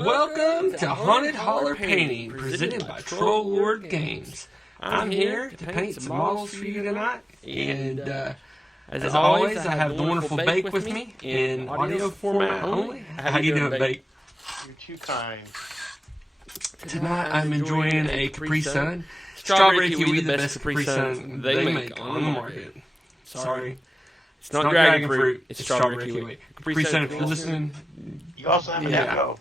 Welcome to Haunted Holler Painting, presented by Troll Lord Games. I'm here to paint some models for you tonight, and as always, I have the wonderful Bake with me in audio format only. How you doing, Bake? You're too kind. Tonight I'm enjoying a Capri Sun. Strawberry Kiwi, the best Capri Sun they make on the market. Sorry. It's not dragon fruit, it's strawberry kiwi. Capri Sun, if you're listening. You also have an echo.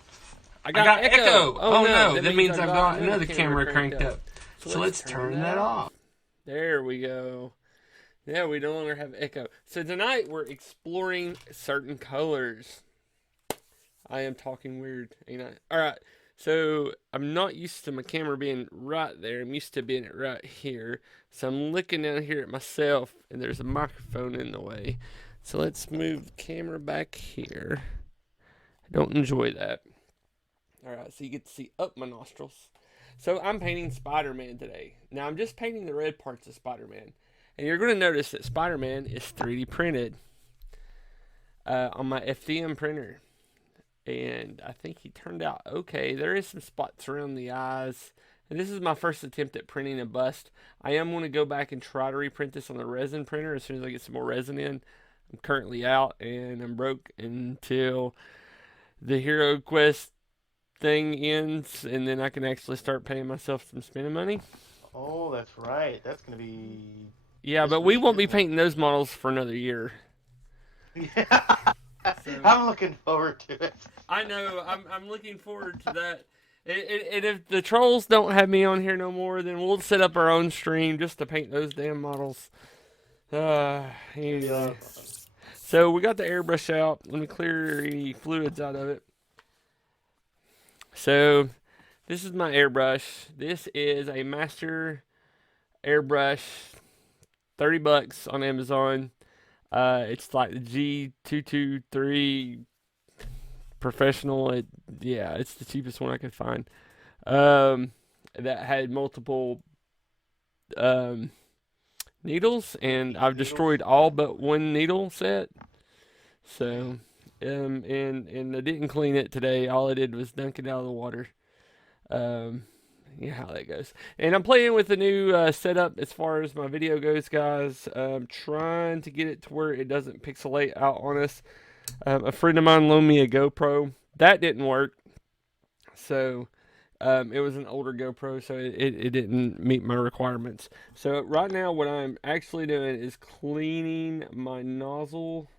I got echo. Oh no, that means I've got another camera cranked up. So let's turn that off. There we go. Yeah, we no longer have echo. So tonight we're exploring certain colors. I am talking weird, ain't I? Alright, so I'm not used to my camera being right there. I'm used to being it right here. So I'm looking down here at myself, and there's a microphone in the way. So let's move the camera back here. I don't enjoy that. Alright, so you get to see up my nostrils. So I'm painting Spider-Man today. Now I'm just painting the red parts of Spider-Man. And you're going to notice that Spider-Man is 3D printed on my FDM printer. And I think he turned out okay. There is some spots around the eyes. And this is my first attempt at printing a bust. I am going to go back and try to reprint this on the resin printer as soon as I get some more resin in. I'm currently out and I'm broke until the Hero Quest thing ends, and then I can actually start paying myself some spending money. Oh, that's right. That's going to be... Yeah, but we won't be painting those models for another year. Yeah. So, I'm looking forward to it. I know. I'm looking forward to that. And if the trolls don't have me on here no more, then we'll set up our own stream just to paint those damn models. Anyway. So we got the airbrush out. Let me clear any fluids out of it. So this is my airbrush. This is a Master airbrush, $30 on Amazon. It's like the G223 professional. It's the cheapest one I could find. That had multiple needles, and I've destroyed all but one needle set. So, and I didn't clean it today. All I did was dunk it out of the water. How that goes. And I'm playing with the new setup as far as my video goes, guys. Trying to get it to where it doesn't pixelate out on us. A friend of mine loaned me a GoPro. That didn't work. So, it was an older GoPro, so it didn't meet my requirements. So, right now, what I'm actually doing is cleaning my nozzle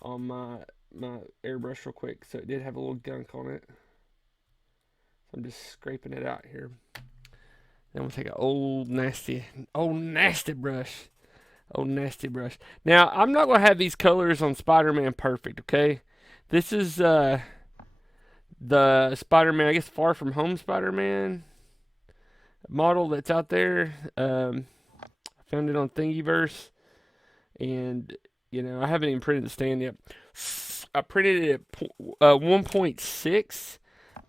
on my airbrush real quick. So, it did have a little gunk on it. So I'm just scraping it out here. Then we'll take an old nasty brush. Old nasty brush. Now, I'm not going to have these colors on Spider-Man perfect, okay? This is the Spider-Man, I guess, Far From Home Spider-Man model that's out there. I found it on Thingiverse. And, I haven't even printed the stand yet. I printed it at 1.6.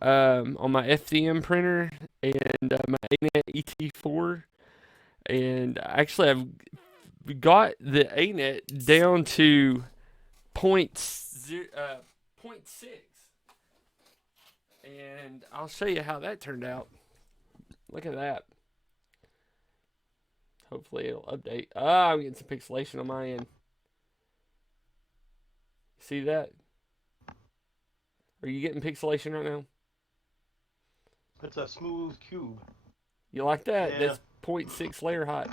On my FDM printer and my ANET ET4, and actually I've got the ANET down to 0.6, and I'll show you how that turned out. Look at that. Hopefully it'll update. I'm getting some pixelation on my end. See that? Are you getting pixelation right now? It's a smooth cube. You like that? Yeah. That's 0.6 layer height.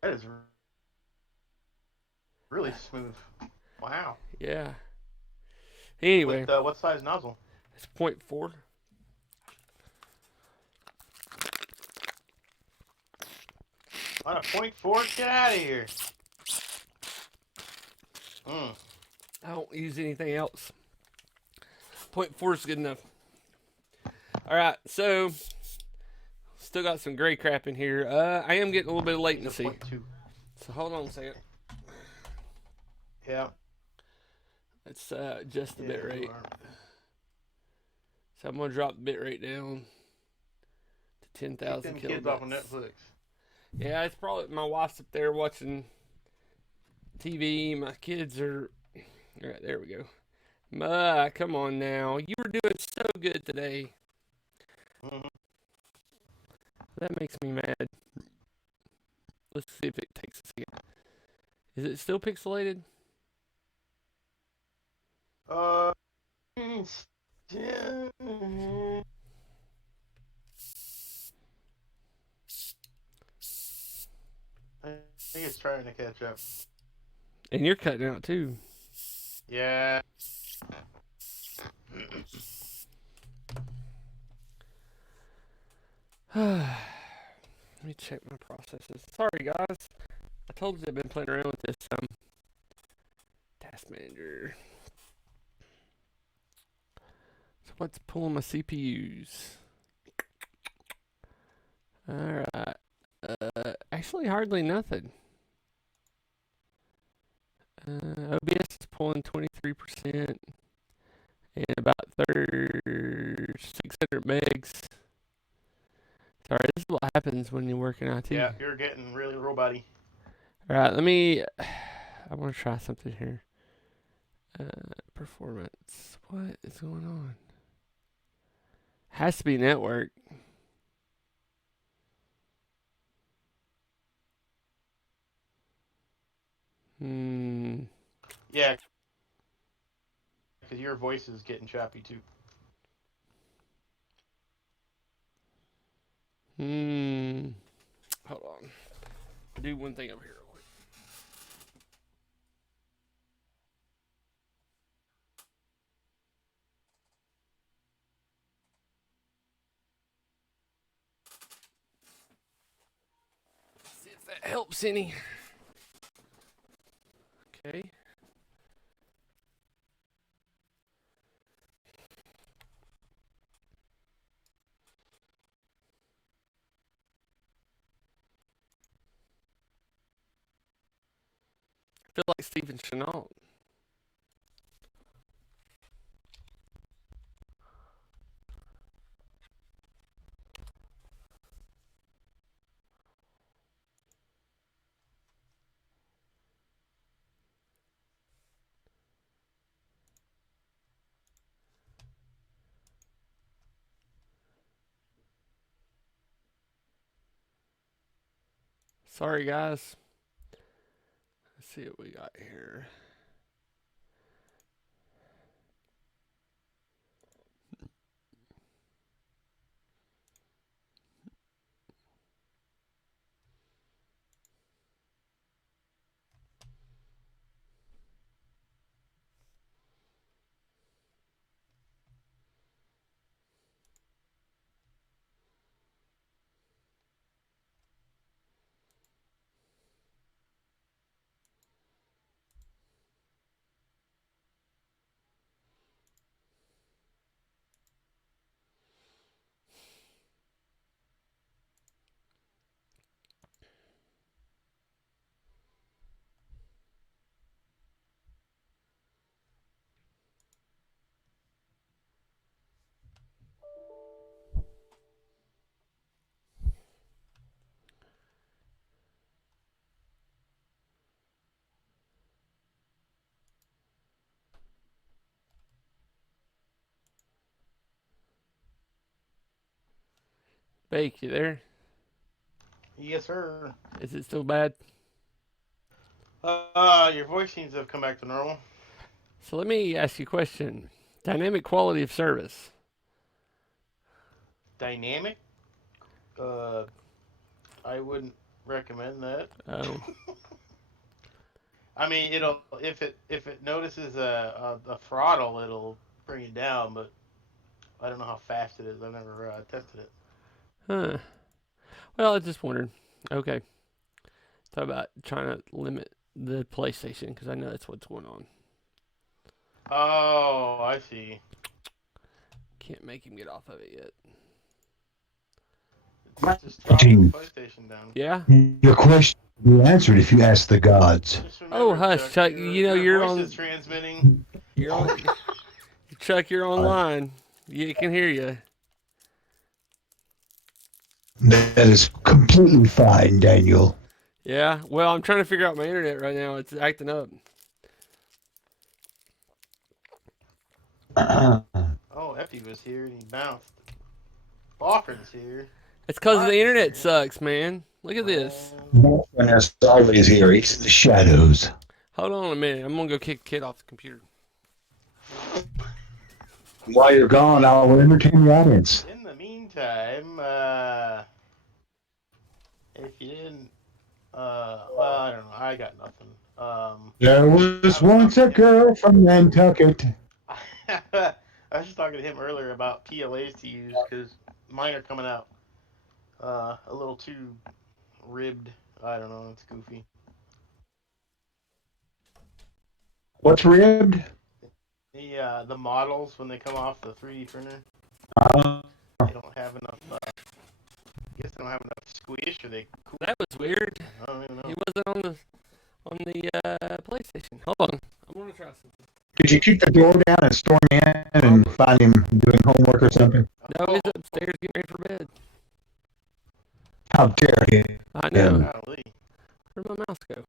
That is really smooth. Wow. Yeah. Anyway. With, what size nozzle? It's 0.4. On a 0.4? Get out of here. I don't use anything else. 0.4 is good enough. Alright, so still got some gray crap in here. I am getting a little bit of latency. So hold on a second. Yeah. Let's adjust the bit rate. So I'm going to drop the bit rate down to 10,000 kilobytes. Kids off of Netflix. Yeah, it's probably my wife's up there watching TV. My kids are... Alright, there we go. Come on now. You were doing so good today. Mhm. That makes me mad. Let's see if it takes a second. Is it still pixelated? Yeah. I think it's trying to catch up. And you're cutting out too. Yeah. Let me check my processes. Sorry, guys. I told you I've been playing around with this. Task manager. So what's pulling my CPUs? Alright. Actually, hardly nothing. OBS is pulling 23% and about 600 megs. Sorry, this is what happens when you work in IT. Yeah, you're getting really robot-y. Alright, I want to try something here. Performance. What is going on? Has to be network. Yeah, because your voice is getting choppy too. Hold on. I'll do one thing over here real quick. See if that helps any. Okay. I feel like Stephen Chenault. Sorry, guys. Let's see what we got here. Bake, you there? Yes, sir. Is it still bad? Your voice seems to have come back to normal. So let me ask you a question. Dynamic quality of service. Dynamic? I wouldn't recommend that. Oh. I mean, it'll if it notices a throttle, it'll bring it down. But I don't know how fast it is. I've never tested it. Huh. Well, I just wondered. Okay. Talk about trying to limit the PlayStation because I know that's what's going on. Oh, I see. Can't make him get off of it yet. It's just throttle the PlayStation down. Yeah. Your question will be answered if you ask the gods. Just remember, Oh, hush, Chuck. You know your you're voice on. is transmitting. You're on. Chuck, you're online. You can hear you. That is completely fine, Daniel. Yeah. Well, I'm trying to figure out my internet right now. It's acting up. Oh, Effie was here and he bounced. Boffin's here. It's because the Mark is internet here. sucks, man. Look at this. When there's always here, he's in the shadows. Hold on a minute. I'm gonna go kick the kid off the computer. While you're gone, I'll entertain the audience. In the meantime, if you didn't, well, I don't know. I got nothing. There was once a girl from Nantucket. I was just talking to him earlier about PLAs to use because mine are coming out a little too ribbed. I don't know. It's goofy. What's ribbed? The models when they come off the 3D printer, Uh, they don't have enough. I guess they don't have enough squish, or they cool. That was weird. I don't even know. He wasn't on the PlayStation. Hold on. I'm gonna try something. Did you kick the door down and storm in and find him doing homework or something? No, he's upstairs getting ready for bed. How dare you? I know. Golly. Where'd my mouse go?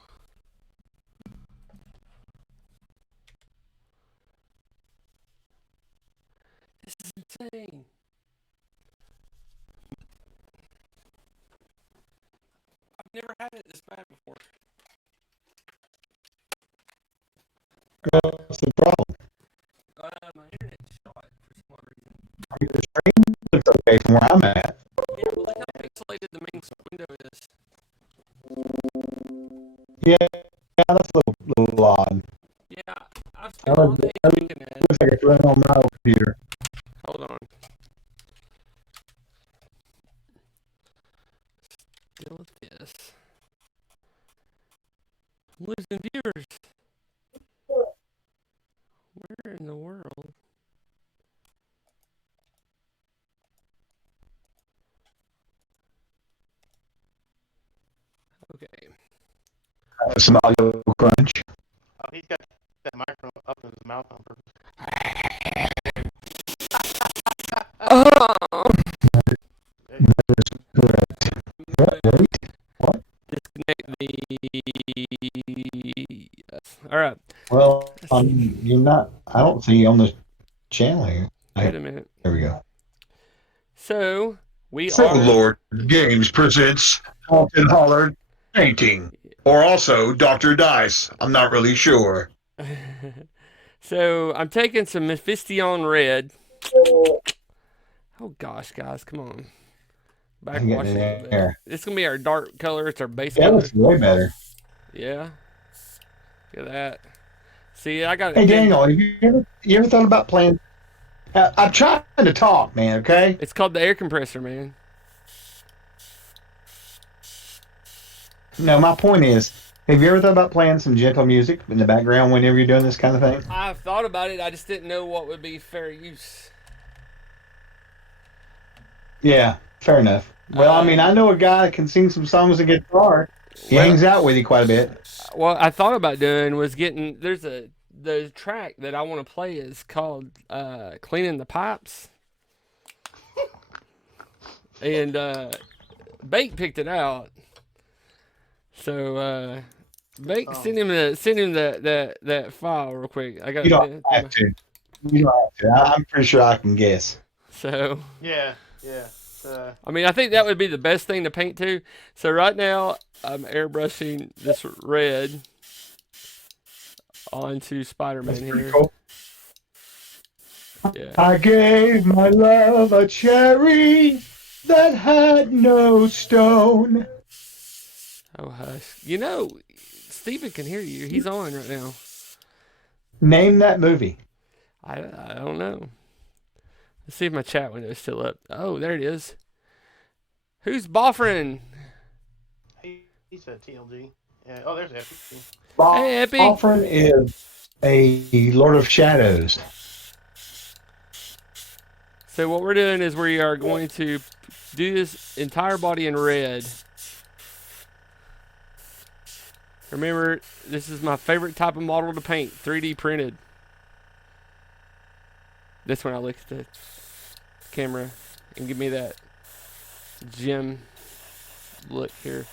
This is insane. I've never had it this bad before. What's the problem? My internet's shot for some odd reason. The screen looks okay from where I'm at. Yeah, but look how pixelated the main window is. Yeah, that's a little odd. Yeah, I've spent all day thinking that. Looks like it's running on my old computer. Hold on. Deal with this. I'm losing viewers. Where in the world? Okay. Some audio crunch. Oh, he's got that microphone up in his mouth on purpose. Oh! Correct. Wait. What? Disconnect the. All right. Well, you're not. I don't see you on the channel here. Wait a minute. There we go. So we Troll are. Lord Games presents Holler Painting, or also Dr. Dice. I'm not really sure. So I'm taking some Mephistion red. Oh gosh, guys, come on. I'm Backwash getting it a it little bit. there. This is gonna be our dark color. It's our base Yeah, color. that's way better. Yeah. Look at that. See, I got Hey, it. Daniel, have you ever thought about playing? I'm trying to talk, man. Okay. It's called the air compressor, man. No, my point is, have you ever thought about playing some gentle music in the background whenever you're doing this kind of thing? I've thought about it. I just didn't know what would be fair use. Yeah, fair enough. Well, I mean, I know a guy that can sing some songs and guitar. He Well- hangs out with you quite a bit. What I thought about doing was getting. The track that I want to play is called "Cleaning the Pipes," and Bake picked it out. So Bake, send him that file real quick. I got. You don't have to. You don't have to. I'm pretty sure I can guess. So Yeah. I mean, I think that would be the best thing to paint to. So right now I'm airbrushing this red onto Spider-Man That's pretty here. cool. Yeah. I gave my love a cherry that had no stone. Oh hush. You know, Steven can hear you. He's on right now. Name that movie. I don't know. Let's see if my chat window is still up. Oh, there it is. Who's boffering? He said TLG. Yeah. Oh, there's Effie. Hey, Epi. Offrin is a Lord of Shadows. So what we're doing is we are going to do this entire body in red. Remember, this is my favorite type of model to paint, 3D printed. This one I look at the camera and give me that gem look here.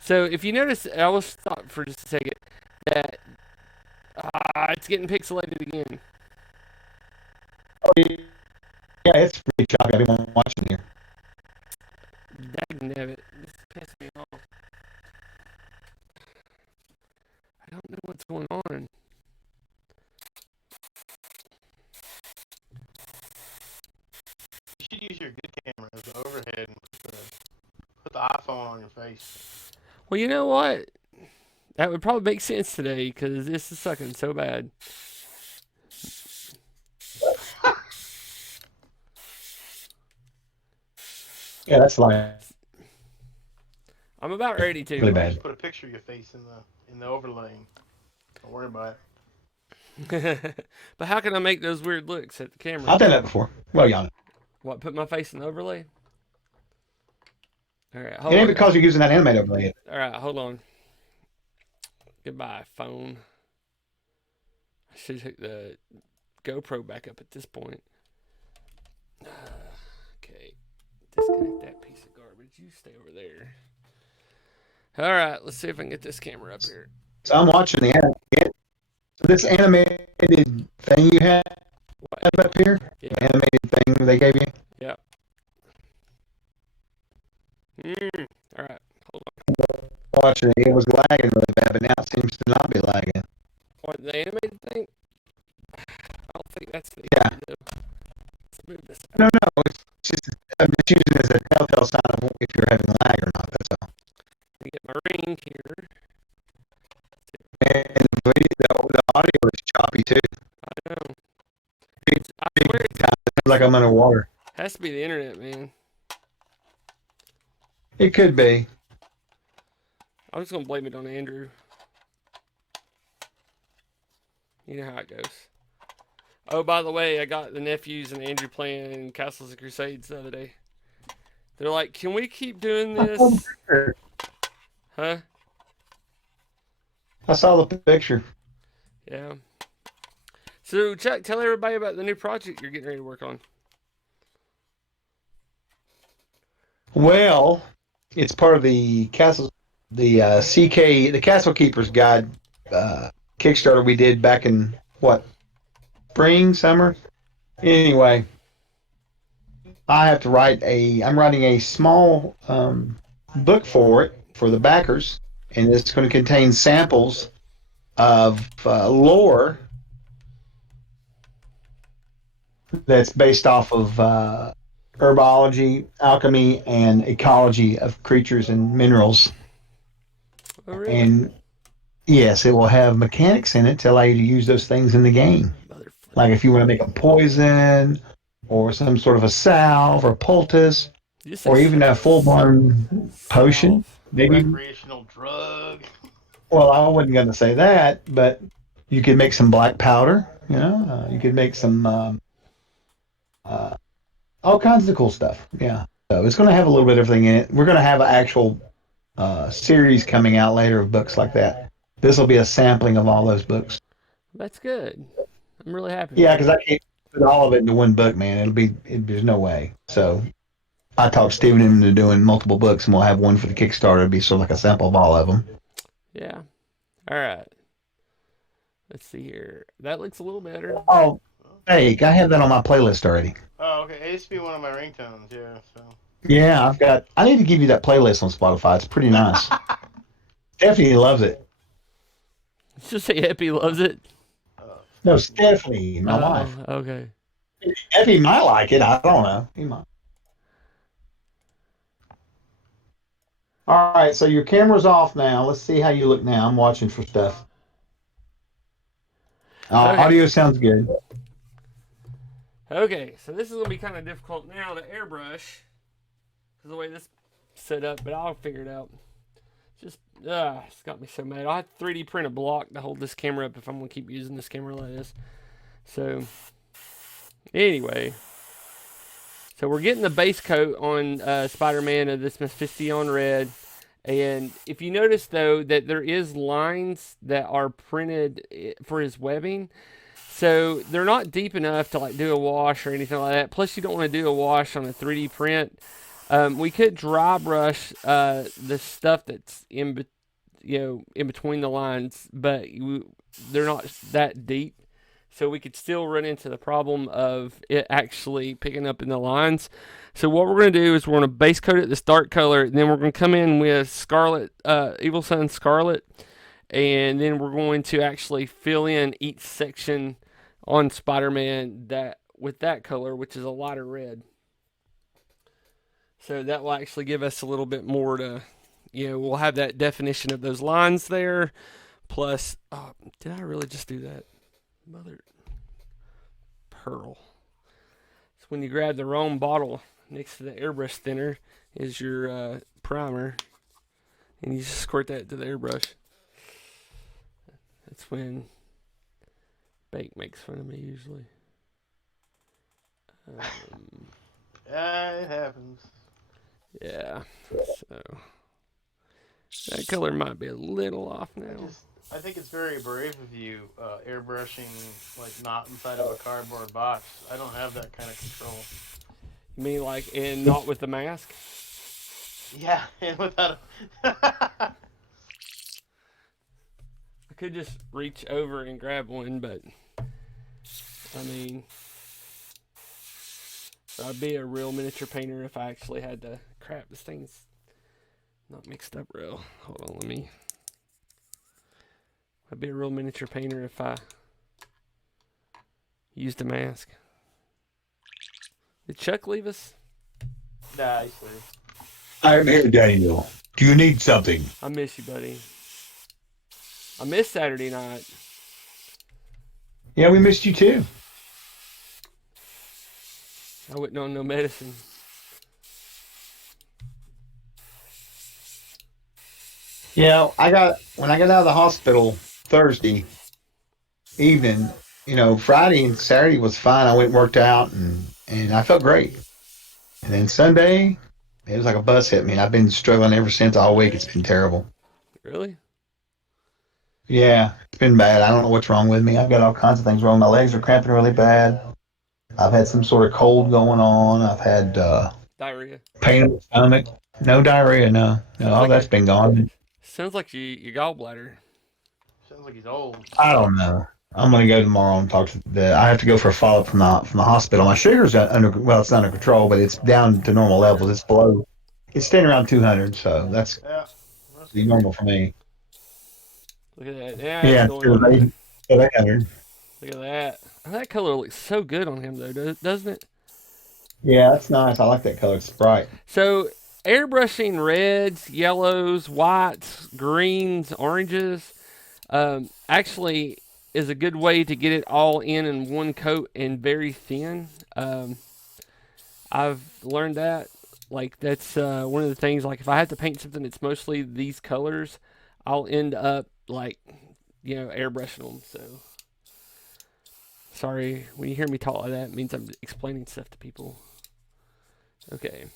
So if you notice, I will stop for just a second, that it's getting pixelated again. choppy. I didn't want to watch it here. Dagnabbit. This pissed me off. I don't know what's going on. You should use your good camera as the overhead and put the iPhone on your face. Well, you know what? That would probably make sense today because this is sucking so bad. Yeah, that's like I'm about ready to. really bad. Just put a picture of your face in the overlay. Don't worry about But how can I make those weird looks at the camera? I've done that before. Well, Yana. What, put my face in the overlay? Alright, It hold ain't on. because you're using that animate overlay. Alright, hold on. Goodbye, phone. I should hook the GoPro back up at this point. Okay. Disconnect that piece of garbage. You stay over there. Alright, let's see if I can get this camera up here. So I'm watching this animated thing you have up here. Yeah. The animated thing they gave you. Yeah. Alright, hold on. Watching it, it was lagging really bad, but now it seems to not be lagging. What, the animated thing? I don't think that's the Yeah. Let's move this out. No, it's just I'm just using it as a telltale sign of if you're having lag or not. That's all. Let me get my ring here. And the audio is choppy too. I know. Big, I big swear it time. It sounds like I'm underwater. has to be the internet, man. It could be. I'm just gonna blame it on Andrew. You know how it goes. Oh, by the way, I got the nephews and Andrew playing Castles and Crusades the other day. They're like, "Can we keep doing this?" Huh? I saw the picture. Yeah. So, Chuck, tell everybody about the new project you're getting ready to work on. Well, it's part of the Castle Keeper's Guide Kickstarter we did back in what, spring, summer. Anyway, I'm writing a small book for it for the backers, and it's going to contain samples of lore that's based off of herbology, alchemy, and ecology of creatures and minerals. Oh, really? And yes, it will have mechanics in it to allow you to use those things in the game. Like if you want to make a poison, or some sort of a salve, or poultice, or even a full-blown potion. Maybe. recreational drug. Well, I wasn't going to say that, but you could make some black powder. You know, you could make some all kinds of cool stuff. Yeah. So it's going to have a little bit of everything in it. We're going to have an actual series coming out later of books like that. This will be a sampling of all those books. That's good. I'm really happy. Yeah, because I can't put all of it into one book, man. There's no way. So I talked Steven into doing multiple books, and we'll have one for the Kickstarter. It'll be sort of like a sample of all of them. Yeah. All right. Let's see here. That looks a little better. Oh, hey, I have that on my playlist already. Oh, okay. It used to be one of my ringtones, yeah. So. Yeah, I need to give you that playlist on Spotify. It's pretty nice. Stephanie loves it. Just say Epi loves it. No, Stephanie, my wife. Okay. Effie might like it. I don't know. He might. All right, so your camera's off now. Let's see how you look now. I'm watching for stuff. Okay. Audio sounds good. Okay, so this is going to be kind of difficult now to airbrush. Because the way this is set up, but I'll figure it out. Just, it's got me so mad. I'll have to 3D print a block to hold this camera up if I'm going to keep using this camera like this. So, anyway. So we're getting the base coat on Spider-Man of this Mephistion Red. And if you notice, though, that there is lines that are printed for his webbing. So they're not deep enough to like do a wash or anything like that. Plus, you don't want to do a wash on a 3D print. We could dry brush the stuff that's in between the lines, but they're not that deep. so we could still run into the problem of it actually picking up in the lines. So what we're going to do is we're going to base coat it this dark color, and then we're going to come in with Scarlet, Evil Sun Scarlet, and then we're going to actually fill in each section on Spider-Man that with that color, which is a lighter red. So that will actually give us a little bit more to, we'll have that definition of those lines there. Plus, did I really just do that? Mother pearl. So when you grab the wrong bottle next to the airbrush thinner is your primer, and you just squirt that to the airbrush. That's when Bake makes fun of me usually. It happens. Yeah, so that color might be a little off now. I think it's very brave of you, airbrushing like not inside of a cardboard box. I don't have that kind of control. You mean like, and not with the mask? Yeah, and without a... I could just reach over and grab one, but I mean, I'd be a real miniature painter if I actually had to. Crap, this thing's not mixed up real. Hold on, I'd be a real miniature painter if I used a mask. Did Chuck leave us? Nah, he's free. I'm here, Daniel. Do you need something? I miss you, buddy. I miss Saturday night. Yeah, we missed you too. I wasn't on no medicine. Yeah, when I got out of the hospital Thursday evening, Friday and Saturday was fine. I went and worked out and I felt great. And then Sunday, it was like a bus hit me, and I've been struggling ever since all week. It's been terrible. Really? Yeah, it's been bad. I don't know what's wrong with me. I've got all kinds of things wrong. My legs are cramping really bad. I've had some sort of cold going on. I've had Diarrhea. pain in the stomach. No diarrhea, no. No, all that's been gone. Sounds like your gallbladder. Sounds like he's old. I don't know. I'm gonna go tomorrow and talk to I have to go for a follow up from the hospital. My sugar's it's not under control, but it's down to normal levels. It's below. It's staying around 200, so that's the normal for me. Look at that. Yeah. Yeah, it's 800. Look at that. Oh, that color looks so good on him, though, doesn't it? Yeah, that's nice. I like that color. It's bright. So, airbrushing reds, yellows, whites, greens, oranges, actually is a good way to get it all in one coat and very thin. I've learned that. Like, that's one of the things. Like, if I have to paint something that's mostly these colors, I'll end up, like, airbrushing them. So, sorry, when you hear me talk like that, it means I'm explaining stuff to people. Okay.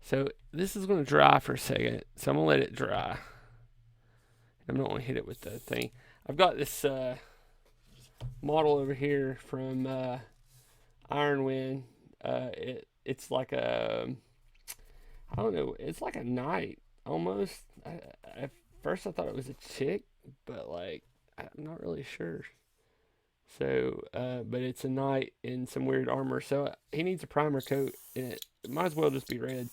So, this is going to dry for a second. So, I'm going to let it dry. I'm not going to hit it with the thing. I've got this model over here from Iron Wind. It's like a, I don't know, it's like a knight almost. At first I thought it was a chick, but like I'm not really sure. So, but it's a knight in some weird armor. So he needs a primer coat, and it might as well just be red.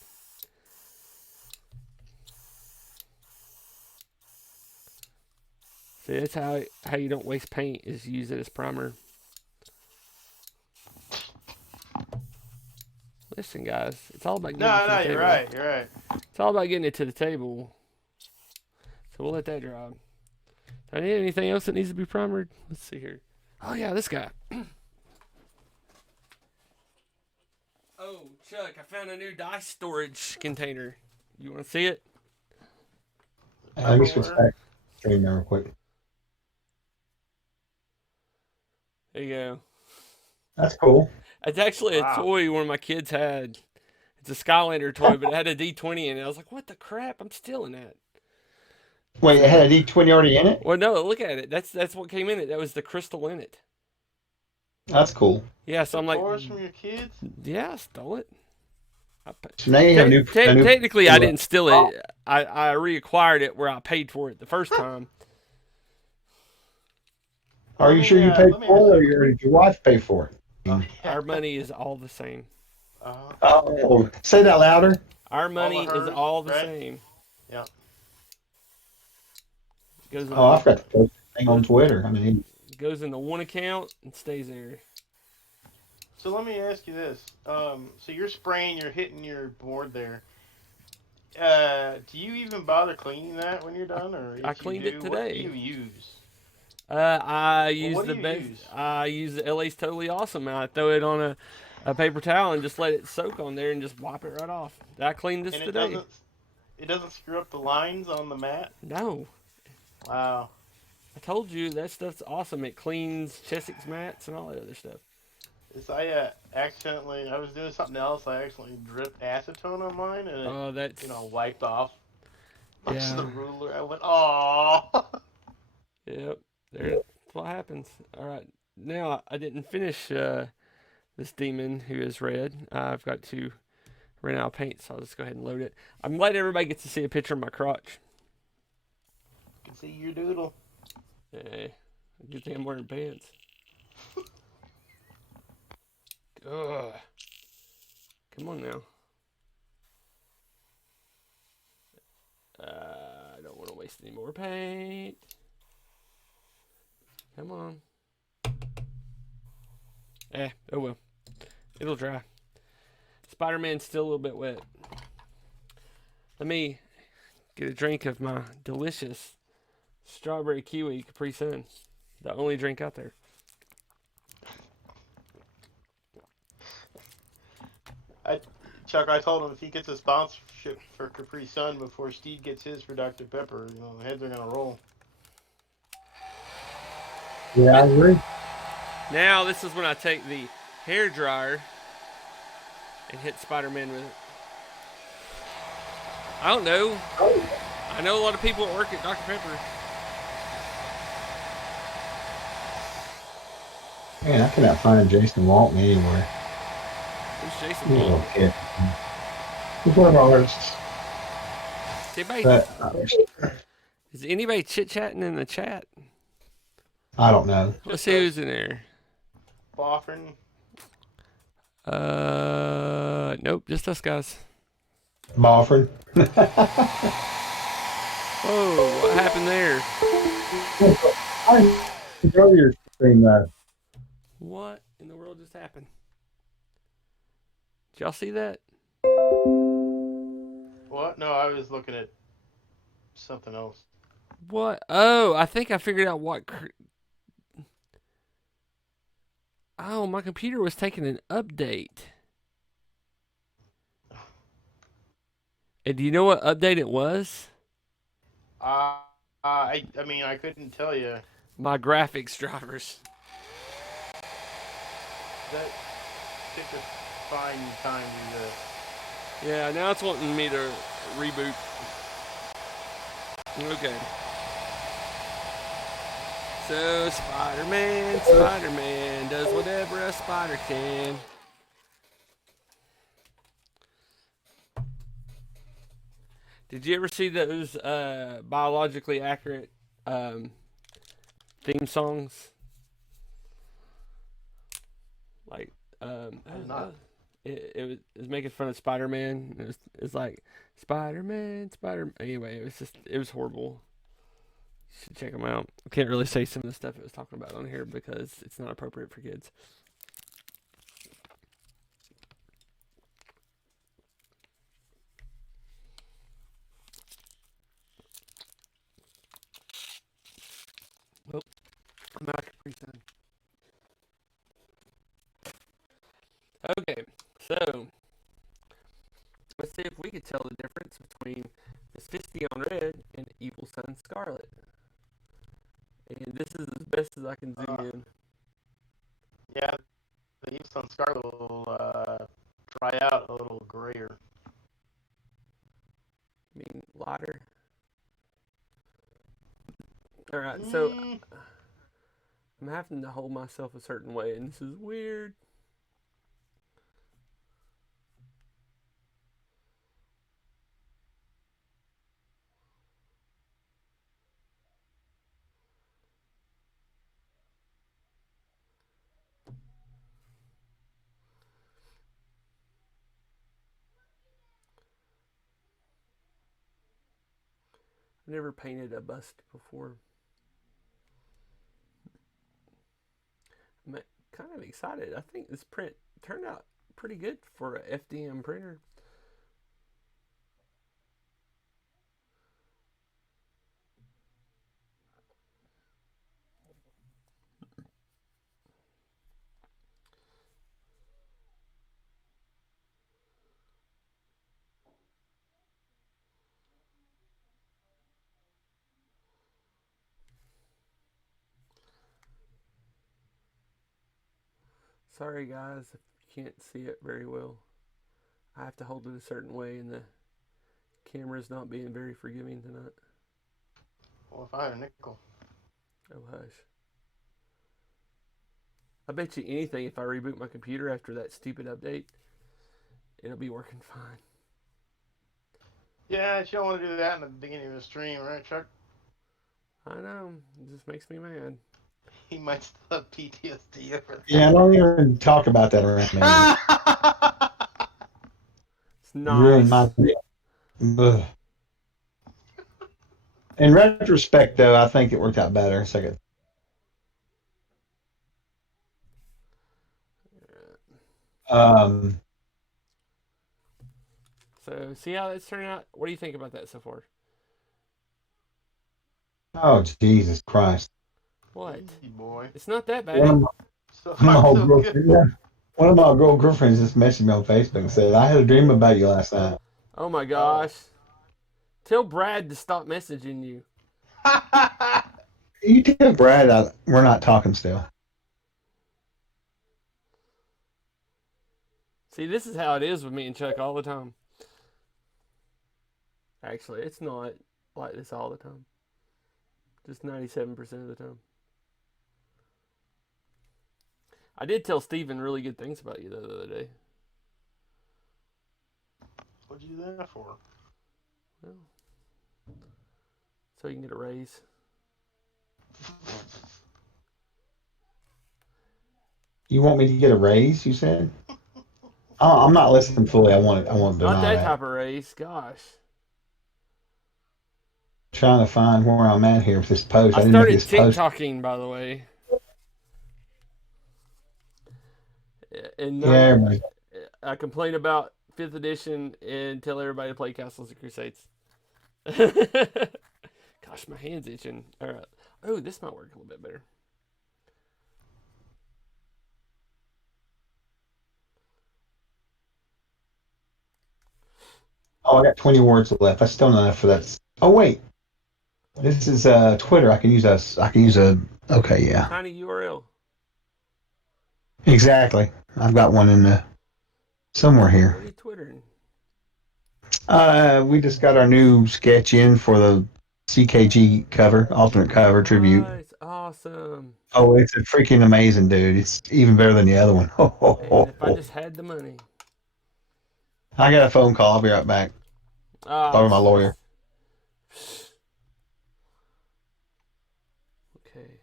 See, that's how you don't waste paint, is use it as primer. Listen, guys, it's all about getting it to the table. You're right. It's all about getting it to the table. So we'll let that dry. Do I need anything else that needs to be primered? Let's see here. Oh, yeah, this guy. Oh, Chuck, I found a new dice storage container. You want to see it? Let me switch back. Stream there real quick. There you go. That's cool. It's actually a toy one of my kids had. It's a Skylander toy, but it had a D20 in it. I was like, what the crap? I'm stealing that. Wait, it had a D20 already in it? Well, no, look at it. That's what came in it. That was the crystal in it. That's cool. Yeah, so I'm like, Toys from your kids? yeah, I stole it. So now you have Technically, I didn't steal it. I reacquired it where I paid for it the first time. Are Let you me sure you paid let me ask for you. it, or did your wife pay for Oh it? yeah. Our money is all the same. Uh-huh. Oh, say that louder. Our All money of is hers, all the right? same. Yeah. Goes in Oh, I the forgot to post that thing on goes, Twitter. I mean, goes into one account and stays there. So let me ask you this. So you're spraying, you're hitting your board there. Do you even bother cleaning that when you're I, done, or I if you cleaned it do, what do today. you use? I Well, use what do the you best. use? I use the LA's Totally Awesome, and I throw it on a paper towel and just let it soak on there and just wipe it right off. I cleaned this And it today. doesn't screw up the lines on the mat. No, Wow. I told you that stuff's awesome. It cleans Chessex mats and all that other stuff. Is I accidentally I was doing something else. I accidentally dripped acetone on mine, and it Oh, wiped off most of the yeah, ruler. I went, oh. yep. That's what happens. All right, now I didn't finish this demon who is red. I've got to run out of paint, so I'll just go ahead and load it. I'm glad everybody gets to see a picture of my crotch. Can see your doodle. Hey, good thing I'm wearing pants. Ugh. Come on now. I don't want to waste any more paint. Come on. Oh well. It'll dry. Spider-Man's still a little bit wet. Let me get a drink of my delicious strawberry kiwi Capri Sun. The only drink out there. I Chuck, I told him if he gets a sponsorship for Capri Sun before Steve gets his for Dr Pepper, the heads are gonna roll. yeah, I agree. Now this is when I take the hair dryer and hit Spider-Man with it. I don't know. I know a lot of people that work at Dr Pepper. Man, I cannot find Jason Walton anywhere. Who's Jason He's a Wall? little kid. He's one of our artists. But Is anybody chit-chatting in the chat? I don't know. Let's Just see us who's in there. offering. Nope, just us guys. Boffin. Oh, what happened there? I enjoy your stream though. What in the world just happened? Did y'all see that? What? No, I was looking at something else. What? Oh, I think I figured out what. Oh, my computer was taking an update. And do you know what update it was? I mean, I couldn't tell you. My graphics drivers. That took a fine time to do that. Yeah, now it's wanting me to reboot. Okay. So, Spider-Man does whatever a spider can. Did you ever see those biologically accurate theme songs? Like, I'm not. it was making fun of Spider-Man. It's like Spider-Man. Anyway, it was horrible. You should check them out. I can't really say some of the stuff it was talking about on here because it's not appropriate for kids. Well, I'm out of Capri Sun. Okay, so let's see if we could tell the difference between the Fistion Red and Evil Sun Scarlet. And this is as best as I can zoom in. Yeah, the use on Scarlet will dry out a little grayer. I mean, lighter. Alright, so I'm having to hold myself a certain way, and this is weird. I've never painted a bust before. I'm kind of excited. I think this print turned out pretty good for a FDM printer. Sorry guys if you can't see it very well. I have to hold it a certain way and the camera's not being very forgiving tonight. Well, if I had a nickel. Oh hush. I bet you anything if I reboot my computer after that stupid update, it'll be working fine. Yeah, you don't want to do that in the beginning of the stream, right, Chuck? I know. It just makes me mad. He might still have PTSD over that. Yeah, don't even talk about that around me. It's Ruined nice. my. Ugh. In retrospect, though, I think it worked out better. So um, So, see how that's turned out? What do you think about that so far? oh Jesus Christ! What? Easy, boy. It's not that One of bad. my, So one of my far, old so good. girlfriends, one of my old girlfriends just messaged me on Facebook and said, "I had a dream about you last night." Oh my Oh. gosh. Tell Brad to stop messaging you. You tell Brad we're not talking still. See, this is how it is with me and Chuck all the time. Actually, it's not like this all the time. Just 97% of the time. I did tell Steven really good things about you, though, the other day. What'd you do that for? Well, so you can get a raise. You want me to get a raise? You said. Oh, I'm not listening fully. I want it. I want to Not deny that that. type of raise. Gosh. Trying to find where I'm at here with this post. I I didn't make started this post. TikToking, by the way. And Yeah, everybody. I complain about 5th edition and tell everybody to play Castles and Crusades. Gosh, my hand's itching. All right. Oh, this might work a little bit better. Oh, I got 20 words left. That's still not enough for that. Oh wait, this is Twitter. I can use us. I can use a. Okay, yeah, Tiny URL. exactly. I've got one in the somewhere What here. are you twittering? We just got our new sketch in for the CKG cover, alternate cover tribute. Nice. Awesome. Oh, it's a freaking amazing, dude. It's even better than the other one. Ho, ho, Man, ho, if I ho. just had the money. I got a phone call. I'll be right back. Ah, Talk to my lawyer. Okay.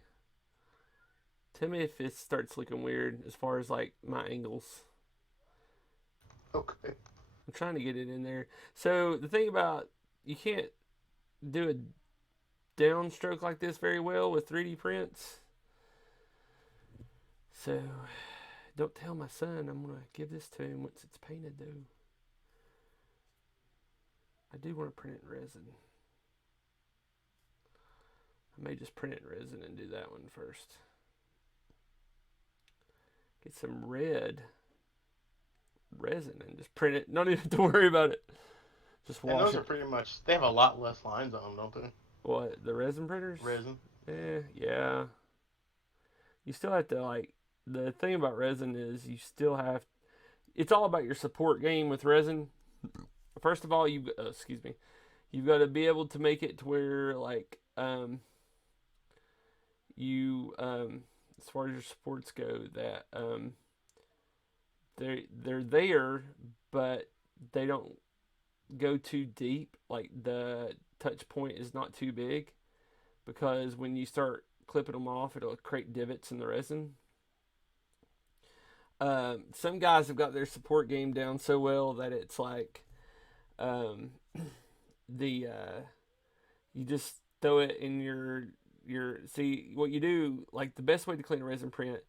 Tell me if it starts looking weird as far as like my angles. Okay. I'm trying to get it in there. So the thing about you can't do a downstroke like this very well with 3D prints. So don't tell my son. I'm gonna give this to him once it's painted though. I do want to print it in resin. I may just print it in resin and do that one first. Get some red resin and just print it. Don't even have to worry about it. Just And wash those it. are pretty much, they have a lot less lines on them, don't they? What, the resin printers? Resin. Yeah. You still have to, like, the thing about resin is you still have, it's all about your support game with resin. First of all, excuse me, you've got to be able to make it to where, like, as far as your supports go, that, they're there, but they don't go too deep. Like the touch point is not too big because when you start clipping them off, it'll create divots in the resin. Some guys have got their support game down so well that it's like um, the You just throw it in your. See what you do. Like the best way to clean a resin print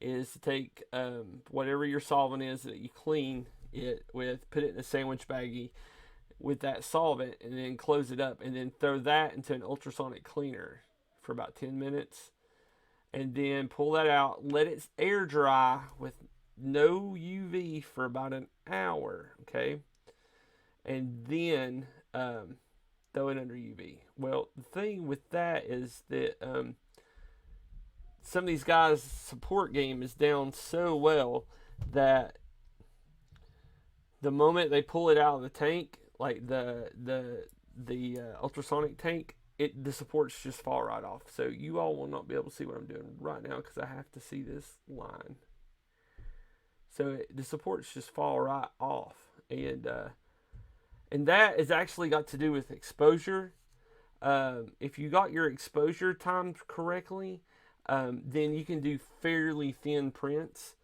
is to take whatever your solvent is that you clean it with, put it in a sandwich baggie with that solvent, and then close it up, and then throw that into an ultrasonic cleaner for about 10 minutes, and then pull that out, let it air dry with no UV for about an hour, okay, and then throw it under UV. Well, the thing with that is that some of these guys' support game is down so well that the moment they pull it out of the tank, like the ultrasonic tank, the supports just fall right off. So you all will not be able to see what I'm doing right now because I have to see this line. So the supports just fall right off, and that has actually got to do with exposure. If you got your exposure timed correctly, then you can do fairly thin prints.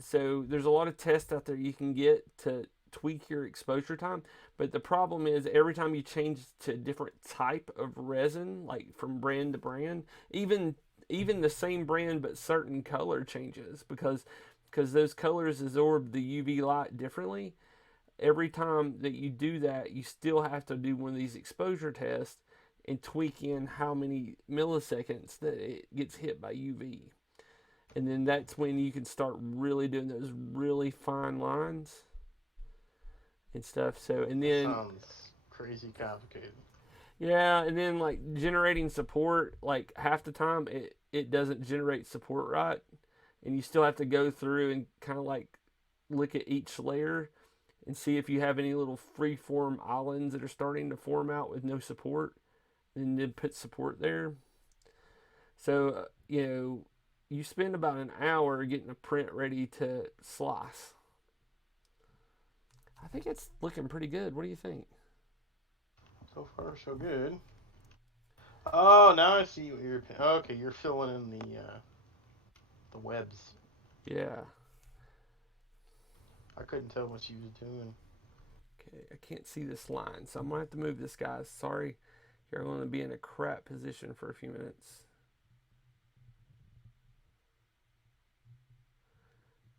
So there's a lot of tests out there you can get to tweak your exposure time, but the problem is every time you change to a different type of resin, like from brand to brand, even the same brand but certain color changes because those colors absorb the UV light differently. Every time that you do that, you still have to do one of these exposure tests and tweak in how many milliseconds that it gets hit by UV. And then that's when you can start really doing those really fine lines and stuff. So, and then Sounds crazy complicated. yeah, and then like generating support, like half the time it doesn't generate support right, and you still have to go through and kind of like look at each layer and see if you have any little free form islands that are starting to form out with no support, and then put support there. So you spend about an hour getting a print ready to slice. I think it's looking pretty good. What do you think? So far, so good. Oh, now I see what you're. Okay, you're filling in the webs. Yeah. I couldn't tell what you was doing. Okay, I can't see this line, so I'm gonna have to move this, guys. Sorry, you're going to be in a crap position for a few minutes.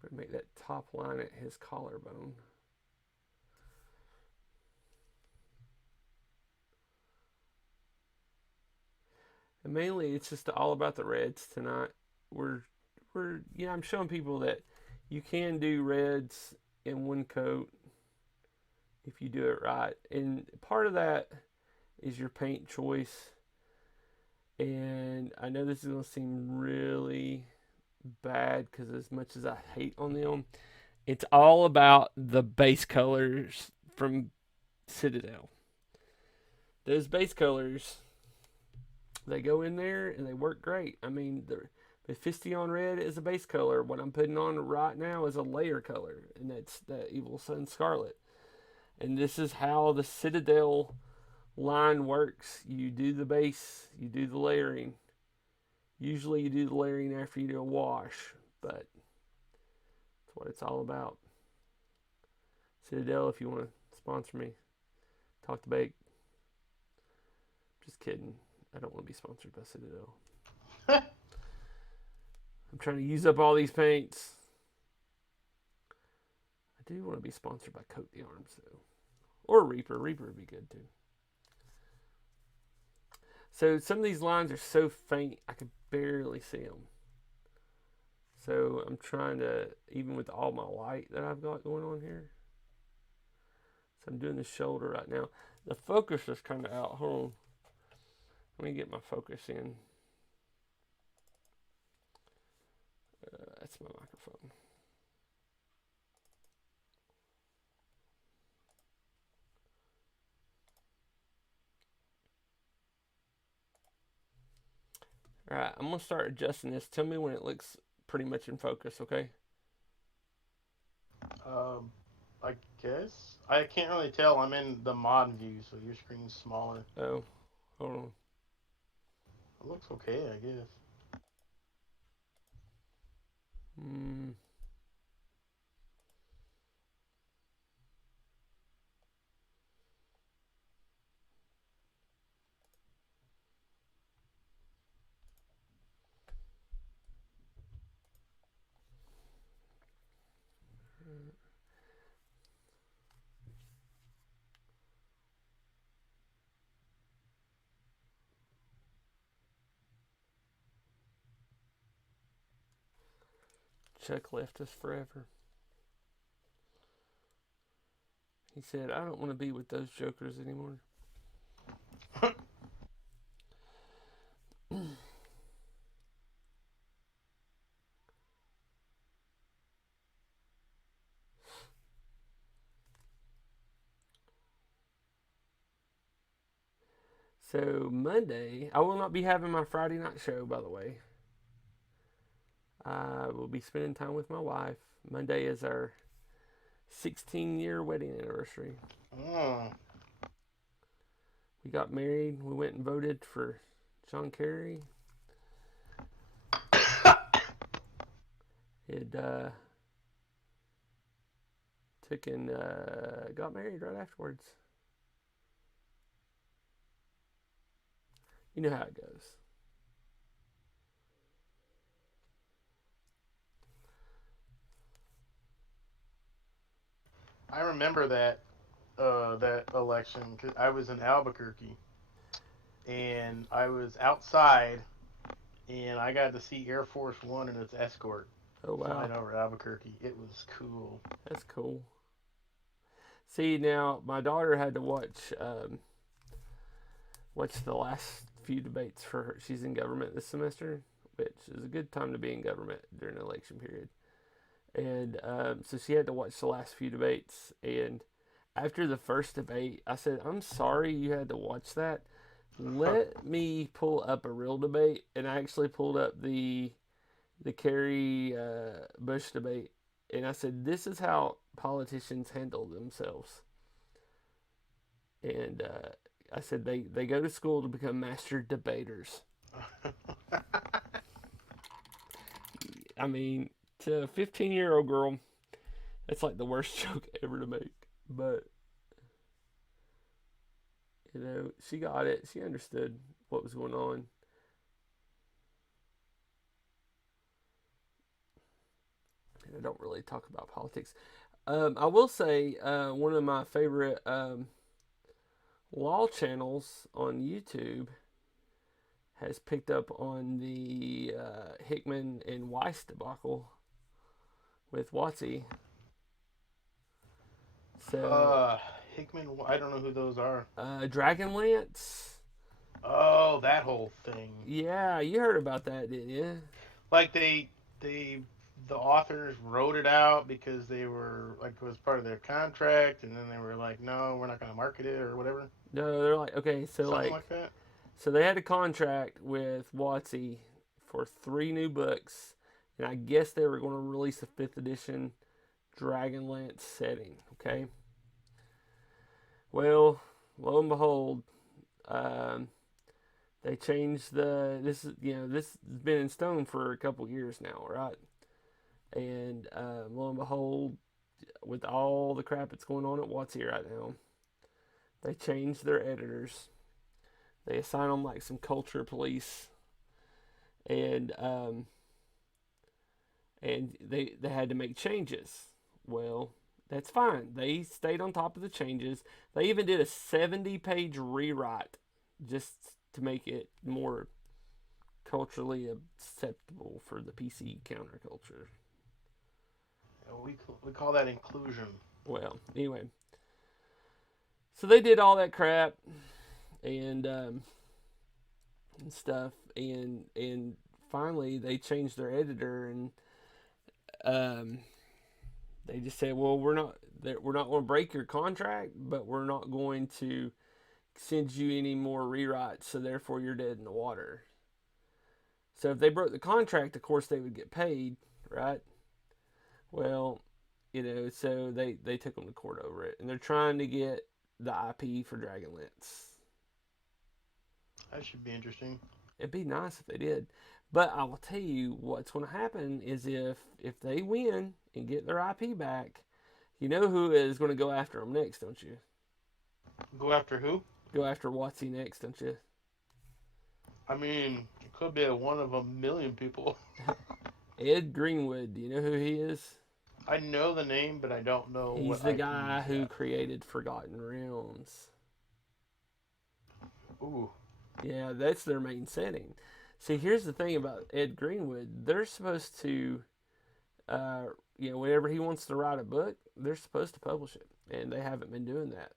But make that top line at his collarbone. And mainly, it's just all about the reds tonight. We're I'm showing people that you can do reds in one coat if you do it right. And part of that is your paint choice. And I know this is going to seem really bad because as much as I hate on them, it's all about the base colors from Citadel. Those base colors, they go in there and they work great. I mean, the Mephistion red is a base color. What I'm putting on right now is a layer color, and that's the Evil Sun Scarlet. And this is how the Citadel line works. You do the base, you do the layering. Usually you do the layering after you do a wash, but that's what it's all about. Citadel, if you want to sponsor me, talk to Bake. Just kidding. I don't want to be sponsored by Citadel. I'm trying to use up all these paints. I do want to be sponsored by Coat the Arms, though. Or Reaper. Reaper would be good, too. So some of these lines are so faint, I could barely see them. So I'm trying to, even with all my light that I've got going on here. So I'm doing the shoulder right now. The focus is kind of out. Hold on. Let me get my focus in. That's my microphone. Alright, I'm going to start adjusting this. Tell me when it looks pretty much in focus, okay? I guess I can't really tell. I'm in the mod view, so your screen's smaller. Oh, hold on. It looks okay, I guess. Chuck left us forever. He said, I don't want to be with those jokers anymore. So Monday, I will not be having my Friday night show, by the way. I will be spending time with my wife. Monday is our 16-year wedding anniversary. Oh. We got married. We went and voted for John Kerry. It took and got married right afterwards. You know how it goes. I remember that election because I was in Albuquerque and I was outside and I got to see Air Force One and its escort Oh, wow. flying over Albuquerque. It was cool. That's cool. See, now, my daughter had to watch the last few debates for her. She's in government this semester, which is a good time to be in government during an election period. And so she had to watch the last few debates. And after the first debate, I said, I'm sorry you had to watch that. Let me pull up a real debate. And I actually pulled up the Kerry Bush debate. And I said, this is how politicians handle themselves. And I said, they go to school to become master debaters. I mean, to a 15-year-old girl, that's like the worst joke ever to make. But, you know, she got it. She understood what was going on. And I don't really talk about politics. I will say one of my favorite law channels on YouTube has picked up on the Hickman and Weiss debacle with Watsy. So Hickman, I don't know who those are. Dragonlance. Oh, that whole thing. Yeah, you heard about that, didn't you? Like the authors wrote it out because they were like it was part of their contract, and then they were like, no, we're not going to market it or whatever. No, they're like, okay, so Something like that. So they had a contract with Watsy for 3 new books, and I guess they were going to release a 5th edition Dragonlance setting. Okay. Well, lo and behold, they changed this has been in stone for a couple years now, right? And lo and behold, with all the crap that's going on at Watsy right now, they changed their editors. They assign them like some culture police, and they had to make changes. Well, that's fine. They stayed on top of the changes. They even did a 70-page rewrite just to make it more culturally acceptable for the PC counterculture. We call that inclusion. Well, anyway, so they did all that crap and stuff, and finally they changed their editor, and they just said, well, we're not going to break your contract, but we're not going to send you any more rewrites, so therefore you're dead in the water. So if they broke the contract, of course they would get paid, right? Well, so they took them to court over it, and they're trying to get the IP for Dragonlance. That should be interesting. It'd be nice if they did. But I will tell you what's going to happen is if they win and get their IP back, you know who is going to go after them next, don't you? Go after who? Go after Watsy next, don't you? I mean, it could be one of a million people. Ed Greenwood, do you know who he is? I know the name, but I don't know He's what the IP guy he's who got. created Forgotten Realms. Ooh. Yeah, that's their main setting. See, here's the thing about Ed Greenwood. They're supposed to whenever he wants to write a book, they're supposed to publish it, and they haven't been doing that.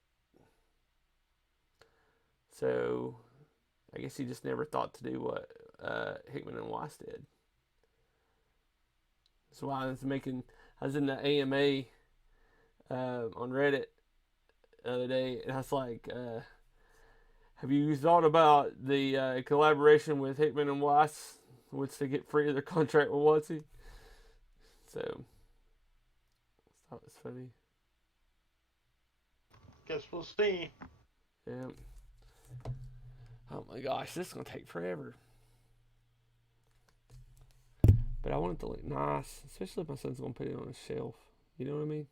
So I guess he just never thought to do what Hickman and Weiss did. That's why I was in the AMA on Reddit the other day, and I was like, have you thought about the collaboration with Hickman and Weiss, which they get free of their contract with Watsy? So, I thought it was funny. Guess we'll see. Yeah. Oh my gosh, this is going to take forever. But I want it to look nice, especially if my son's going to put it on a shelf. You know what I mean?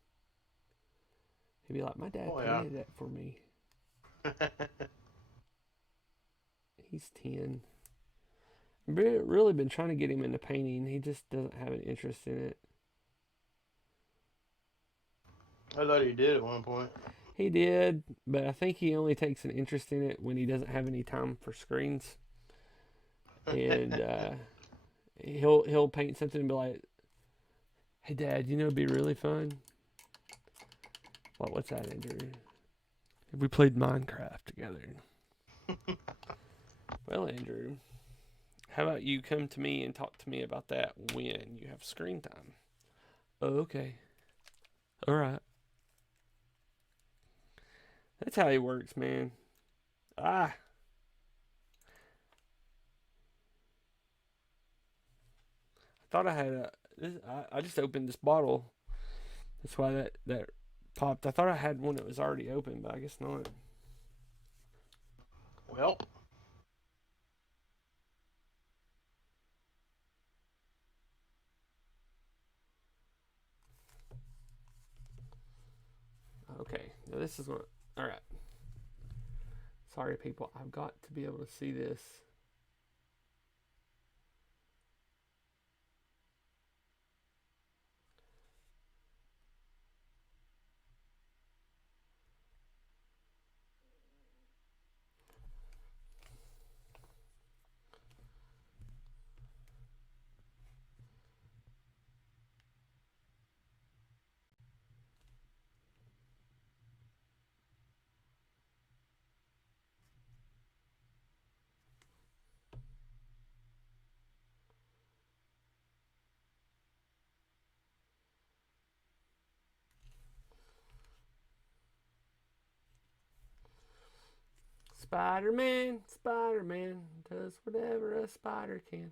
He'd be like, my dad painted that for me. He's 10. I've really been trying to get him into painting. He just doesn't have an interest in it. I thought he did at one point. He did, but I think he only takes an interest in it when he doesn't have any time for screens. And he'll paint something and be like, hey, Dad, it'd be really fun? What's that, Andrew? Have we played Minecraft together? Well, Andrew, how about you come to me and talk to me about that when you have screen time? Oh, okay. All right. That's how he works, man. I thought I had I just opened this bottle. That's why that popped. I thought I had one that was already open, but I guess not. Well. Okay, now this is what. All right. Sorry, people. I've got to be able to see this. Spider-Man does whatever a spider can.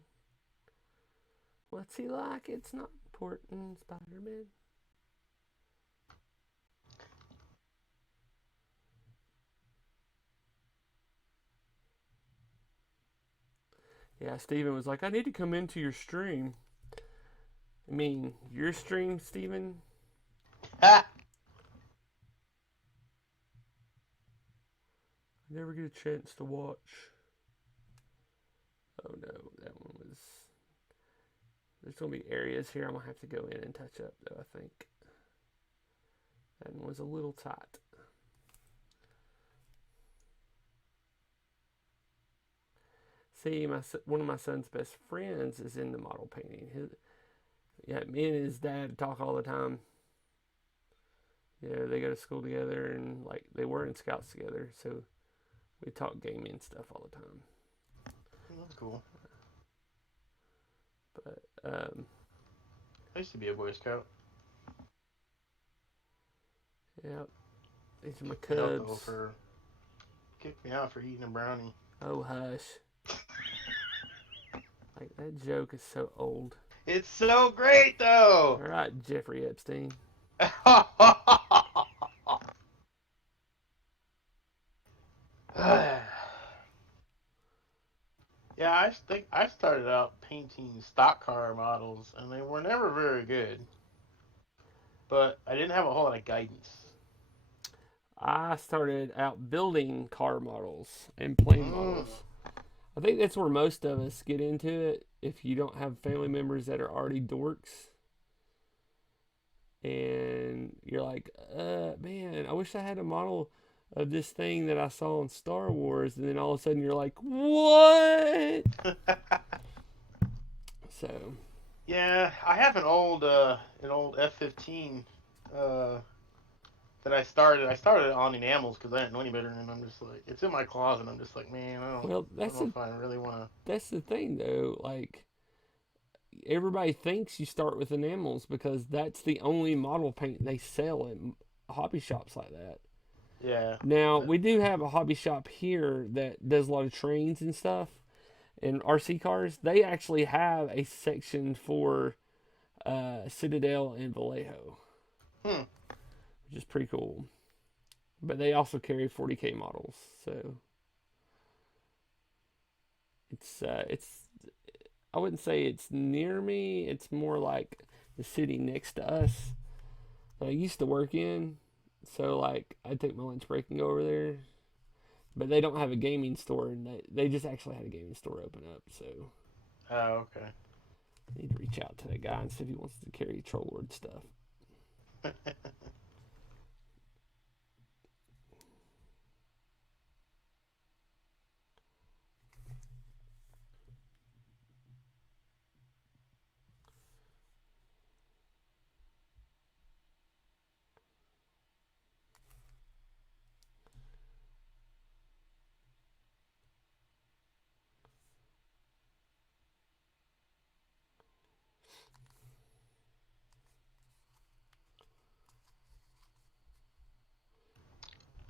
What's he like? It's not important, Spider-Man. Yeah, Steven was like, I need to come into your stream. I mean, your stream, Steven? Ha! I never get a chance to watch. Oh no, that one was... There's going to be areas here I'm going to have to go in and touch up, though, I think. That one was a little tight. See, one of my son's best friends is into model painting. Me and his dad talk all the time. They go to school together, and they were in Scouts together, so we talk gaming and stuff all the time. That's cool. But I used to be a Boy Scout. Yeah, these are my cubs. Kicked me out for eating a brownie. Oh hush! That joke is so old. It's so great though. All right, Jeffrey Epstein. Yeah, I think I started out painting stock car models, and they were never very good. But I didn't have a whole lot of guidance. I started out building car models and plane models. I think that's where most of us get into it if you don't have family members that are already dorks. And you're like, man, I wish I had a model of this thing that I saw in Star Wars. And then all of a sudden you're like, what? So, Yeah, I have an old F-15 uh, that I started. I started it on enamels because I didn't know any better, and I'm just like, it's in my closet. I'm just like, man, Well, I don't know if I really want to. that's the thing though. Like everybody thinks you start with enamels because that's the only model paint they sell in hobby shops like that. Yeah, Now but we do have a hobby shop here that does a lot of trains and stuff and RC cars. They actually have a section for Citadel and Vallejo, hmm. which is pretty cool. But they also carry 40K models, so it's I wouldn't say it's near me. It's more like the city next to us that I used to work in. So like I take my lunch break and go over there. But they don't have a gaming store, and they just actually had a gaming store open up. So Oh, okay. I need to reach out to that guy and see if he wants to carry Troll Lord stuff.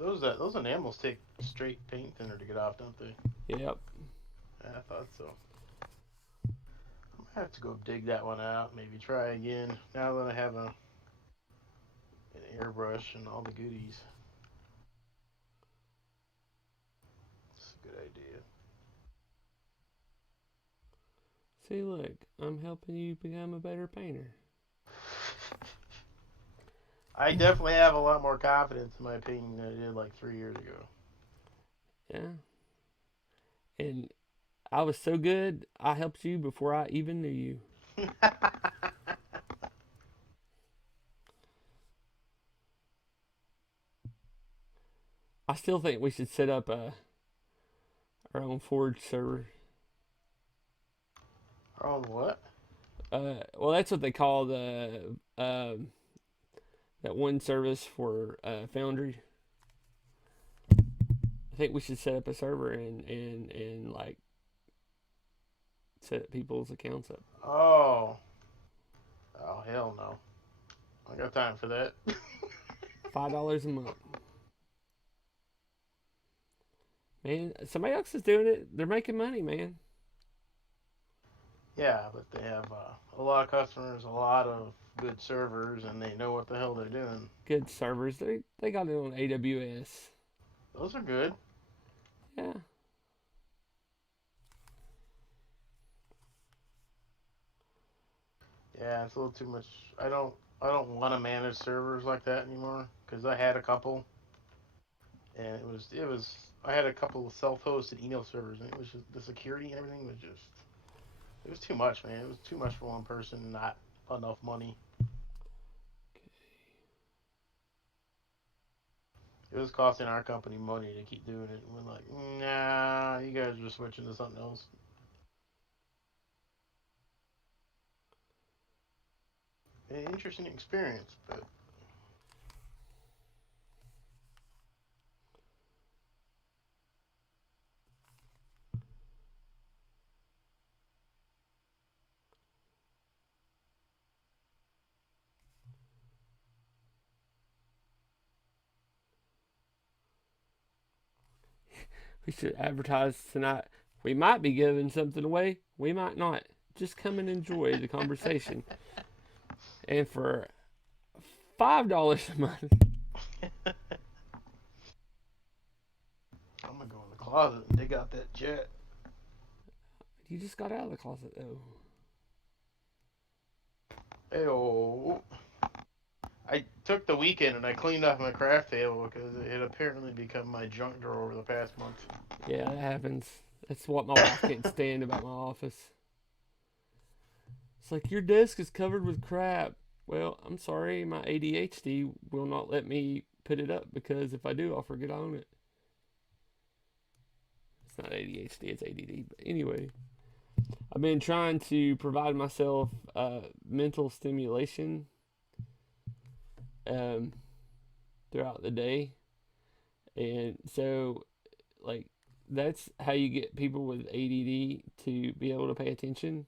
Those enamels take straight paint thinner to get off, don't they? Yep. Yeah, I thought so. I'm gonna have to go dig that one out. Maybe try again now that I have an airbrush and all the goodies. It's a good idea. See, look, I'm helping you become a better painter. I definitely have a lot more confidence in my painting than I did like 3 years ago. Yeah. And I was so good, I helped you before I even knew you. I still think we should set up our own Forge server. On what? Well, that's what they call the that one service for Foundry. I think we should set up a server and like set people's accounts up. Oh, oh hell no! I got time for that. $5 a month. Man, somebody else is doing it. They're making money, man. Yeah, but they have a lot of customers, a lot of good servers, and they know what the hell they're doing. Good servers. They got it on AWS. Those are good. Yeah. Yeah, it's a little too much. I don't want to manage servers like that anymore because I had a couple, and it was I had a couple of self-hosted email servers, and it was just the security and everything was just it was too much, man. It was too much for one person, not enough money. It was costing our company money to keep doing it. And we're like, nah, you guys are switching to something else. An interesting experience, but We should advertise tonight. We might be giving something away. We might not. Just come and enjoy the conversation. And for $5 a month, I'm gonna go in the closet and dig out that jet. you just got out of the closet though. Ayo. I took the weekend and I cleaned off my craft table because it had apparently become my junk drawer over the past month. Yeah, that happens. That's what my wife can't stand about my office. It's like your desk is covered with crap. Well, I'm sorry, my ADHD will not let me put it up because if I do, I'll forget I own it. It's not ADHD, it's ADD. But anyway, I've been trying to provide myself mental stimulation um, throughout the day, and so like that's how you get people with ADD to be able to pay attention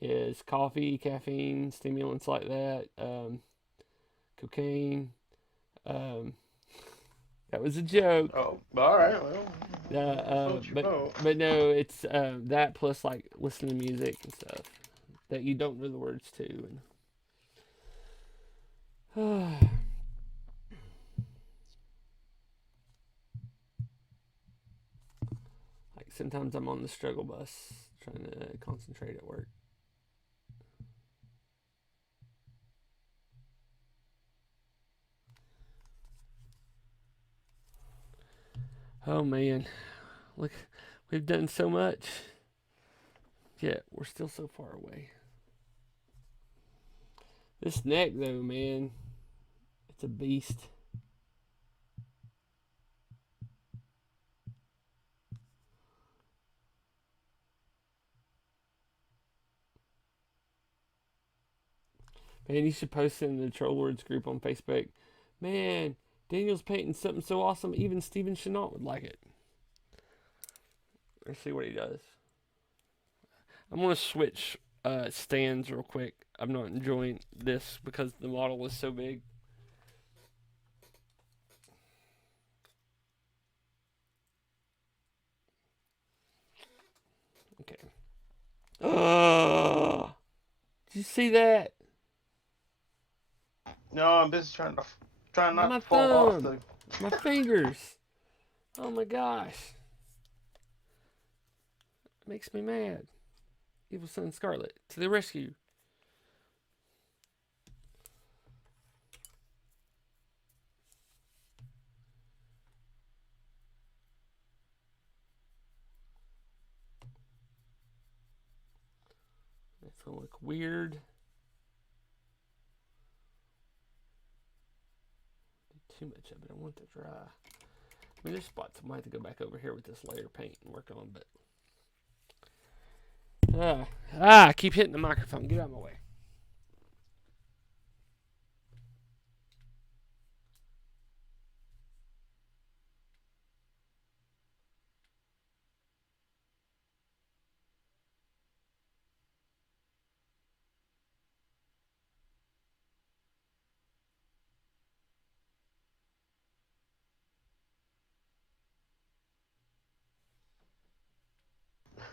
is coffee, caffeine, stimulants like that, cocaine. Um, that was a joke. Oh, all right. Well, float your But boat. no, it's that plus like listening to music and stuff that you don't know the words to. And like sometimes I'm on the struggle bus trying to concentrate at work. Oh man, look, we've done so much, yet we're still so far away. This neck though, man, it's a beast. Man, you should post it in the Troll Lords group on Facebook. Man, Daniel's painting something so awesome, even Steven Chenault would like it. Let's see what he does. I'm going to switch stands real quick. I'm not enjoying this because the model is so big. Okay. Oh, did you see that? No, I'm busy trying not My to fall off thumb. the. My fingers. Oh my gosh. It makes me mad. Evil Son Scarlet to the rescue. It's gonna look weird. Too much of it. I want to dry. I mean, there's spots I might have to go back over here with this layer paint and work on, but I keep hitting the microphone. Get out of my way.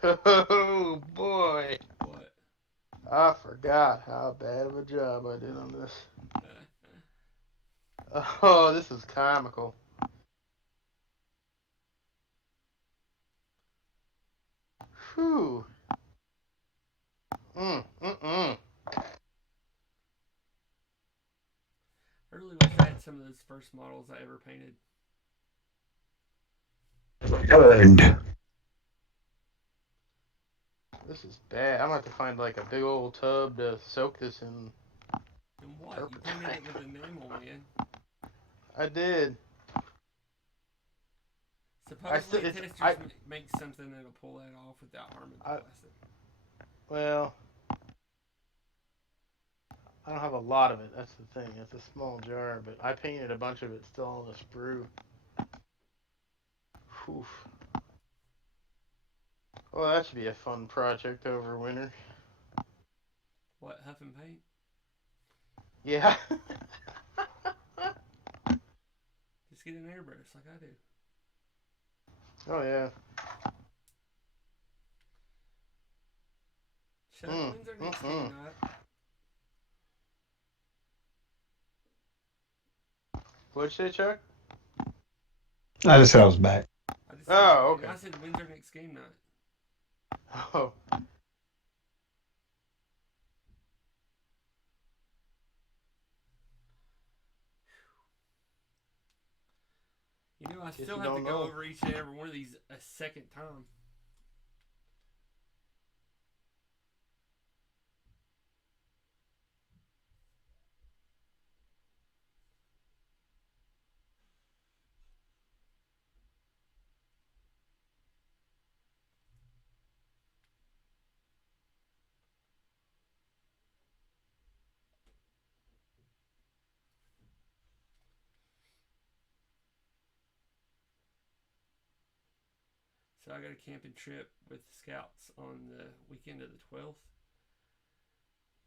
Oh boy, What? I forgot how bad of a job I did on this. Oh, this is comical. Whew. Mm. I really wish I had some of those first models I ever painted. Good. This is bad. I'm gonna have to find like a big old tub to soak this in. And what? You painted it with enamel, man. I did. Supposedly, It's testers make something that'll pull that off without harming the plastic. well, I don't have a lot of it. That's the thing. It's a small jar, but I painted a bunch of it still on the sprue. Whew. Well, that should be a fun project over winter. What, huff and paint? Yeah. Just get an airbrush like I do. Oh yeah. Chuck, when's our next game night? What'd you say, Chuck? I just said I was back. Oh, okay. I said, when's our next game night? Oh. You know, I Guess still you have to don't go know. over each and every one of these a second time. So I got a camping trip with the Scouts on the weekend of the 12th.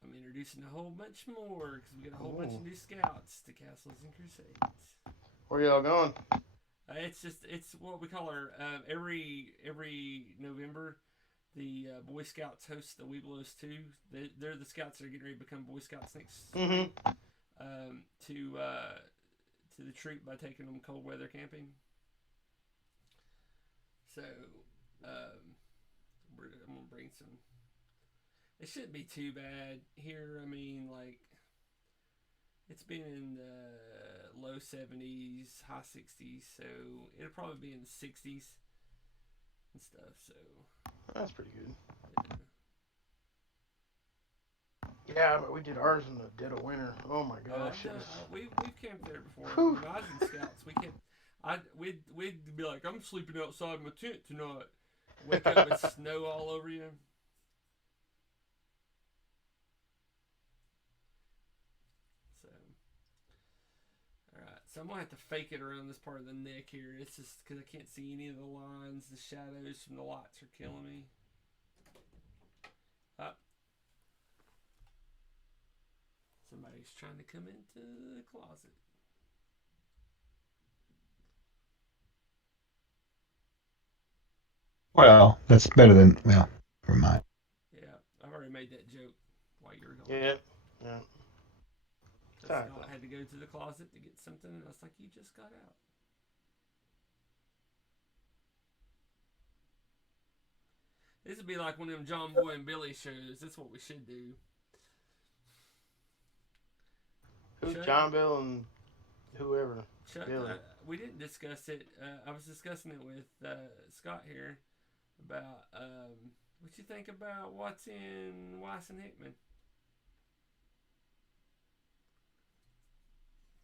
I'm introducing a whole bunch more because we got a whole bunch of new Scouts to Castles and Crusades. Where y'all going? It's what we call our every November. The Boy Scouts host the Webelos too. They're the Scouts that are getting ready to become Boy Scouts next spring. To the troop by taking them cold weather camping. So I'm gonna bring some. It shouldn't be too bad here. I mean, like, it's been in the low 70s, high 60s, so it'll probably be in the 60s and stuff. So That's pretty good. Yeah. Yeah, but we did ours in the dead of winter. Oh my gosh, we've camped there before. Whew. When I was in Scouts, we camped. We'd be like, I'm sleeping outside my tent tonight. Wake up with snow all over you. So, all right. So I'm gonna have to fake it around this part of the neck here. It's just because I can't see any of the lines. The shadows from the lights are killing me. Up. Somebody's trying to come into the closet. Well, that's better than, well, never mind. Yeah, I've already made that joke while you were gone. Yeah. Scott had to go to the closet to get something, and I was like, "You just got out." This would be like one of them John Boy and Billy shows. That's what we should do. Who's Chuck, John Bill and whoever? Chuck, Billy. we didn't discuss it. I was discussing it with Scott here about what you think about what's in Weiss and Hickman.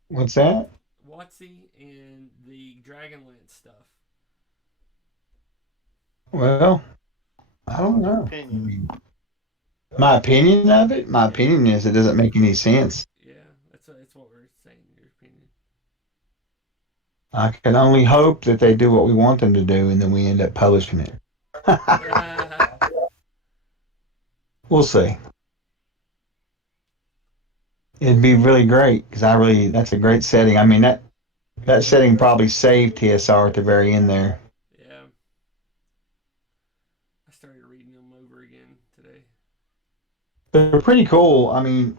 What's that? Watsy and the Dragonlance stuff. Well, I don't What's your know. opinion? My opinion of it? My opinion is it doesn't make any sense. Yeah, that's what we're saying. Your opinion. I can only hope that they do what we want them to do and then we end up publishing it. We'll see. It'd be really great because that's a great setting. I mean, that setting probably saved TSR at the very end there. Yeah. I started reading them over again today. They're pretty cool. I mean,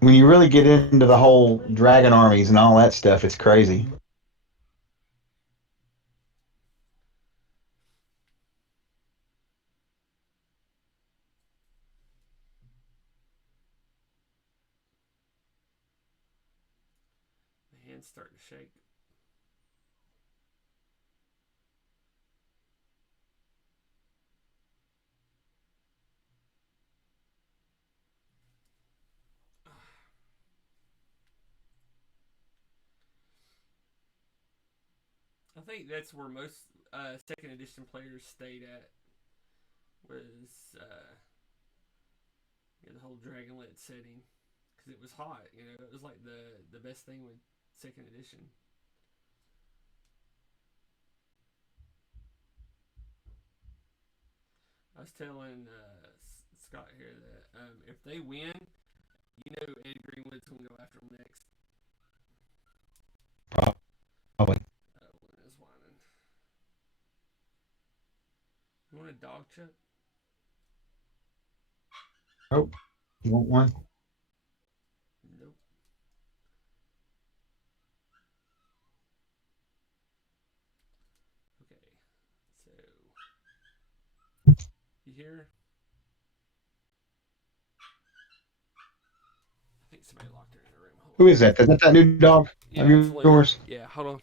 when you really get into the whole dragon armies and all that stuff, it's crazy. My hand's starting to shake. I think that's where most second edition players stayed at. Was the whole Dragonlet setting because it was hot. It was like the best thing with second edition. I was telling Scott here that if they win, Ed Greenwood's gonna go after them next. Probably. Luna is whining. You want a dog, Chuck? Oh, you want one? Nope. Okay, so you hear? I think somebody locked her in a room. Who is that? Is that new dog Yeah, of it's Luna. yours? Yeah, hold on.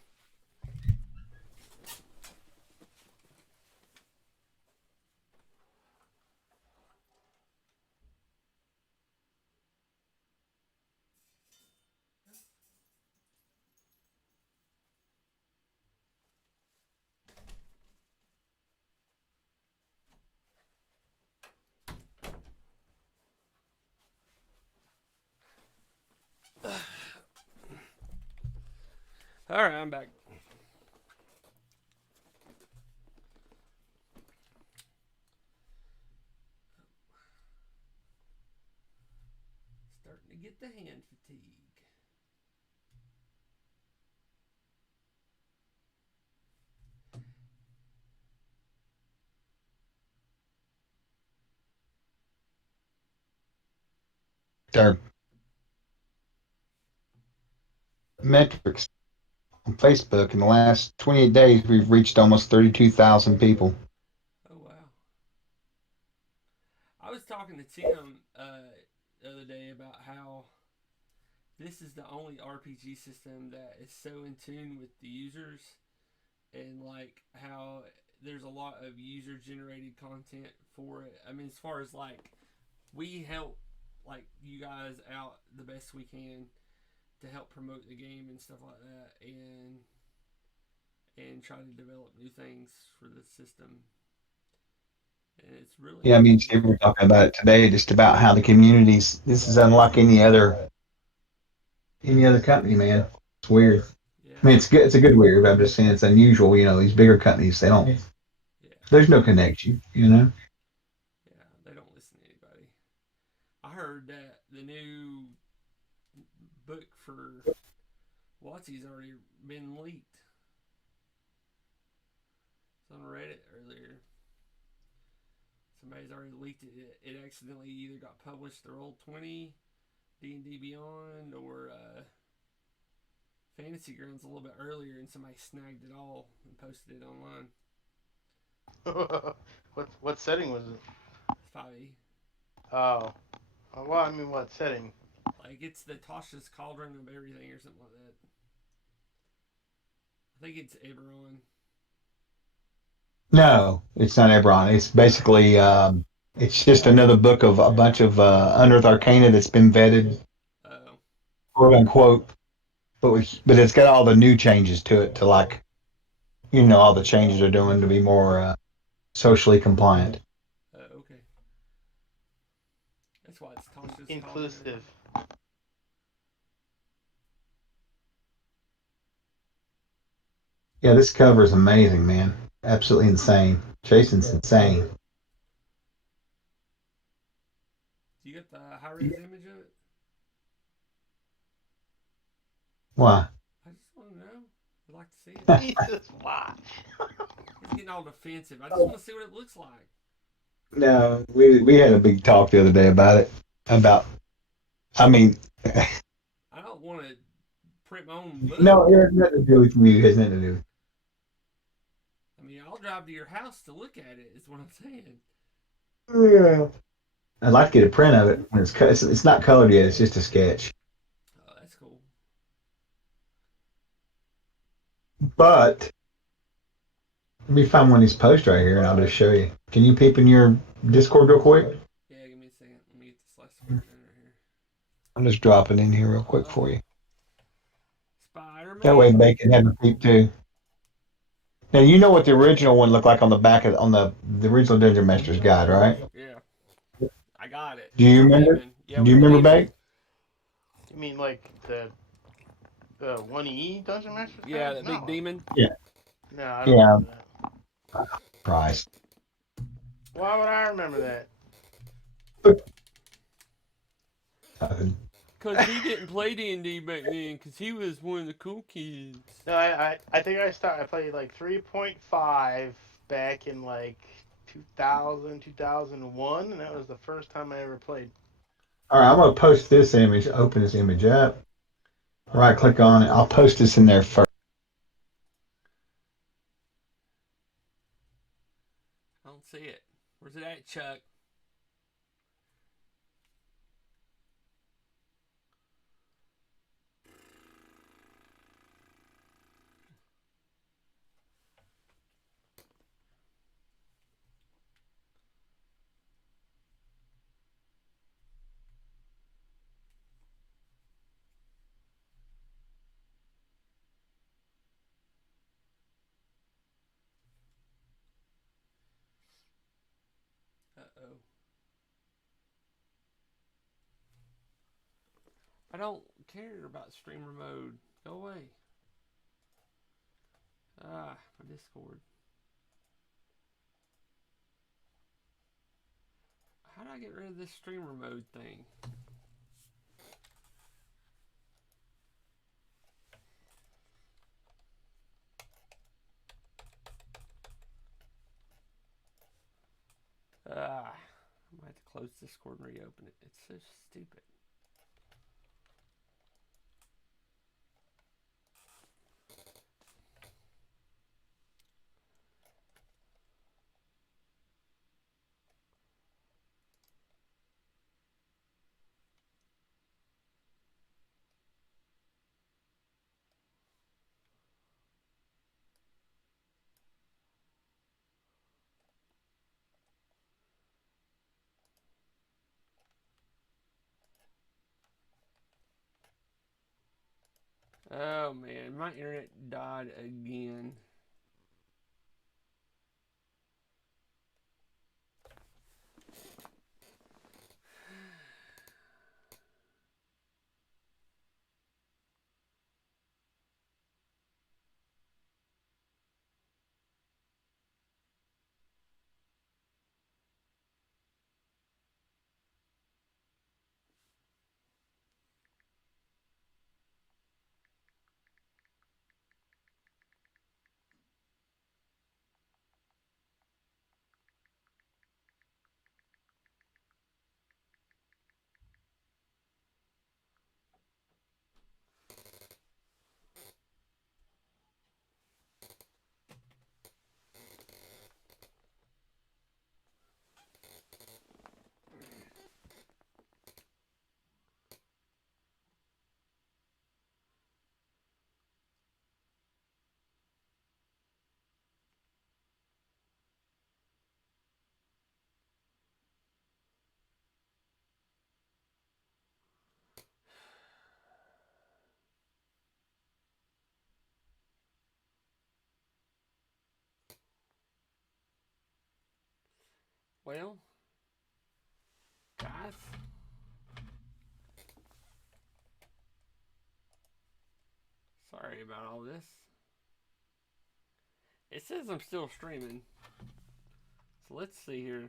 All right, I'm back. get the hand fatigue. Our metrics on Facebook in the last 28 days, we've reached almost 32,000 people. Oh wow! I was talking to Tim the other day about how this is the only RPG system that is so in tune with the users, and like how there's a lot of user generated content for it. I mean, as far as like we help like you guys out the best we can to help promote the game and stuff like that, and try to develop new things for the system. And it's really Yeah, I mean, we were talking about it today, just about how the communities. This is unlike any other company, man. It's weird. yeah, I mean, it's good. It's a good weird. But I'm just saying it's unusual. These bigger companies, they don't. yeah, There's no connection. You know. yeah. They don't listen to anybody. I heard that the new book for Watsy's already been leaked. It's on Reddit earlier. Somebody's already leaked it. It accidentally either got published to Roll20, D&D Beyond, or Fantasy Grounds a little bit earlier, and somebody snagged it all and posted it online. What setting was it? It's 5e. Oh, well, I mean, what setting? Like, it's the Tasha's Cauldron of everything or something like that. I think it's Eberron. No, it's not Ebron. It's basically it's just another book of a bunch of Unearthed Arcana that's been vetted, Oh, quote unquote. But it's got all the new changes to it to like all the changes they're doing to be more socially compliant. okay. That's why it's Tasha's Inclusive. Cauldron. Yeah, this cover is amazing, man. Absolutely insane. Jason's insane. Do you get the high res image of it? Why? I just want to know. I'd like to see it. Jesus, why? He's getting all defensive. I just want to see what it looks like. No, we had a big talk the other day about it. About, I mean, I don't want to print my own book. no, it has nothing to do with you. It has nothing to do with. I mean, I'll drive to your house to look at it. Is what I'm saying. Yeah. I'd like to get a print of it when it's not colored yet. It's just a sketch. Oh, that's cool. But let me find one of these posts right here, and I'll just show you. Can you peep in your Discord real quick? Yeah, give me a second. Let me get this last one right here. I'm just dropping in here real quick for you. Spider-Man. That way Bacon have a peep too. Now you know what the original one looked like on the back of on the original Dungeon Master's Guide, right? Yeah, I got it. Do you remember? Demon. Yeah, Do you with the remember, demon. Bake? You mean like the 1E Dungeon Master? Yeah, that big No. demon. Yeah. No, I don't Yeah. remember that. Christ. Why would I remember that? Cause he didn't play D&D back then. Cause he was one of the cool kids. No, I think I played like 3.5 back in like 2000, 2001, and that was the first time I ever played. All right, I'm gonna post this image. Open this image up. Right click on it. I'll post this in there first. I don't see it. Where's it at, Chuck? Uh-oh. I don't care about streamer mode. Go away. Ah, my Discord. How do I get rid of this streamer mode thing? I might have to close Discord and reopen it. It's so stupid. Oh man, my internet died again. Well, guys, sorry about all this. It says I'm still streaming. So let's see here.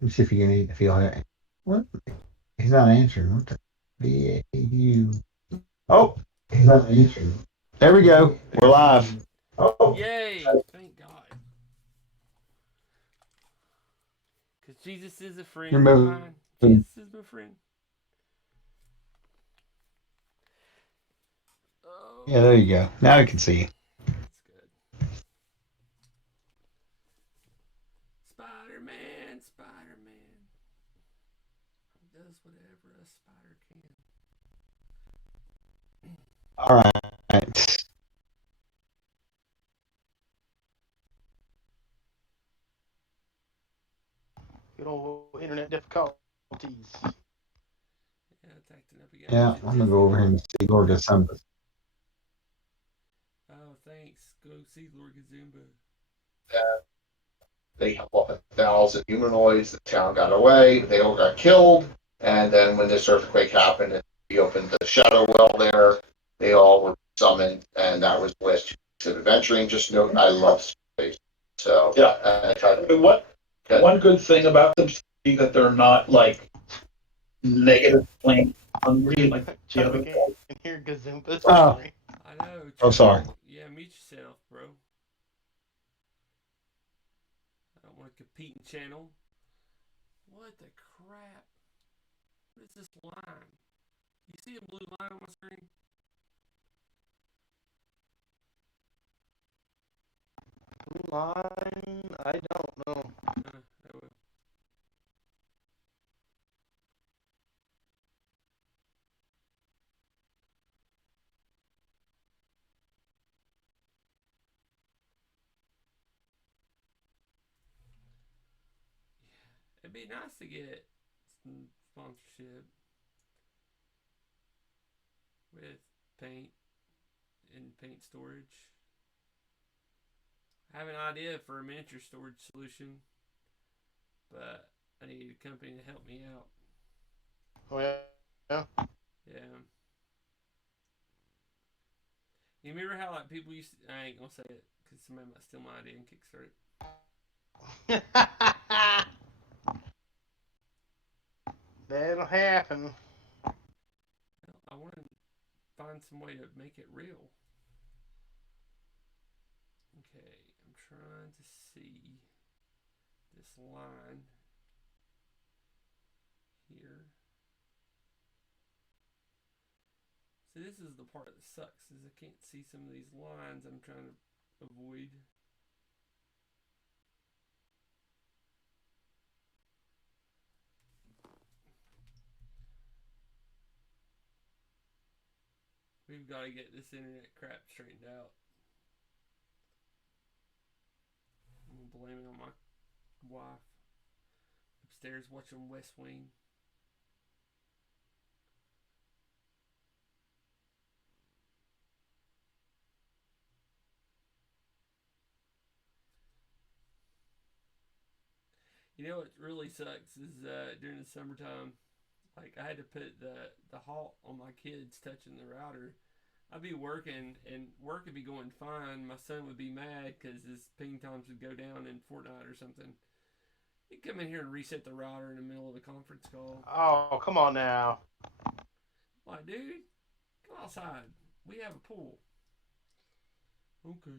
Let's see if you can feel it. What? He's not answering. What the? B-A-U. Oh, he's not answering. There we go. We're live. Oh. Yay! Thank God. Because Jesus is a friend of mine. Jesus is my friend. Oh, Yeah, there you go. Now I can see you. that's good. Spider-Man, Spider-Man does whatever a spider can. All right. Good old internet difficulties. Yeah, it's acting up again. Yeah, I'm gonna go over here and see Lord December. Oh, thanks. Go see Lord Gazumba. They held off 1,000 humanoids. The town got away. They all got killed. And then when this earthquake happened and we opened the shadow well there, they all were summoned, and that was the last 2 weeks of adventuring. Just note, I love space. So yeah, I tried to. One good thing about them is that they're not like negative plane hungry like the other Can hear Gazoompa's Oh. snoring. I know. Oh, sorry. Yeah, mute yourself, bro. I don't want to compete in channel. What the crap? What is this line? You see a blue line on my screen? Blue line? I don't know. Oh well. It'd be nice to get some sponsorship with paint and paint storage. I have an idea for a miniature storage solution, but I need a company to help me out. Oh yeah. Yeah. You remember how like people used to, I ain't gonna say it because somebody might steal my idea and kickstart it. That'll happen. Well, I want to find some way to make it real. Okay, I'm trying to see this line here. So this is the part that sucks, is I can't see some of these lines I'm trying to avoid. We've got to get this internet crap straightened out. I'm gonna blame it on my wife upstairs watching West Wing. You know what really sucks is during the summertime, like I had to put the halt on my kids touching the router. I'd be working and work would be going fine. My son would be mad because his ping times would go down in Fortnite or something. He'd come in here and reset the router in the middle of a conference call. Oh, come on now. Like, dude, come outside. We have a pool. Okay.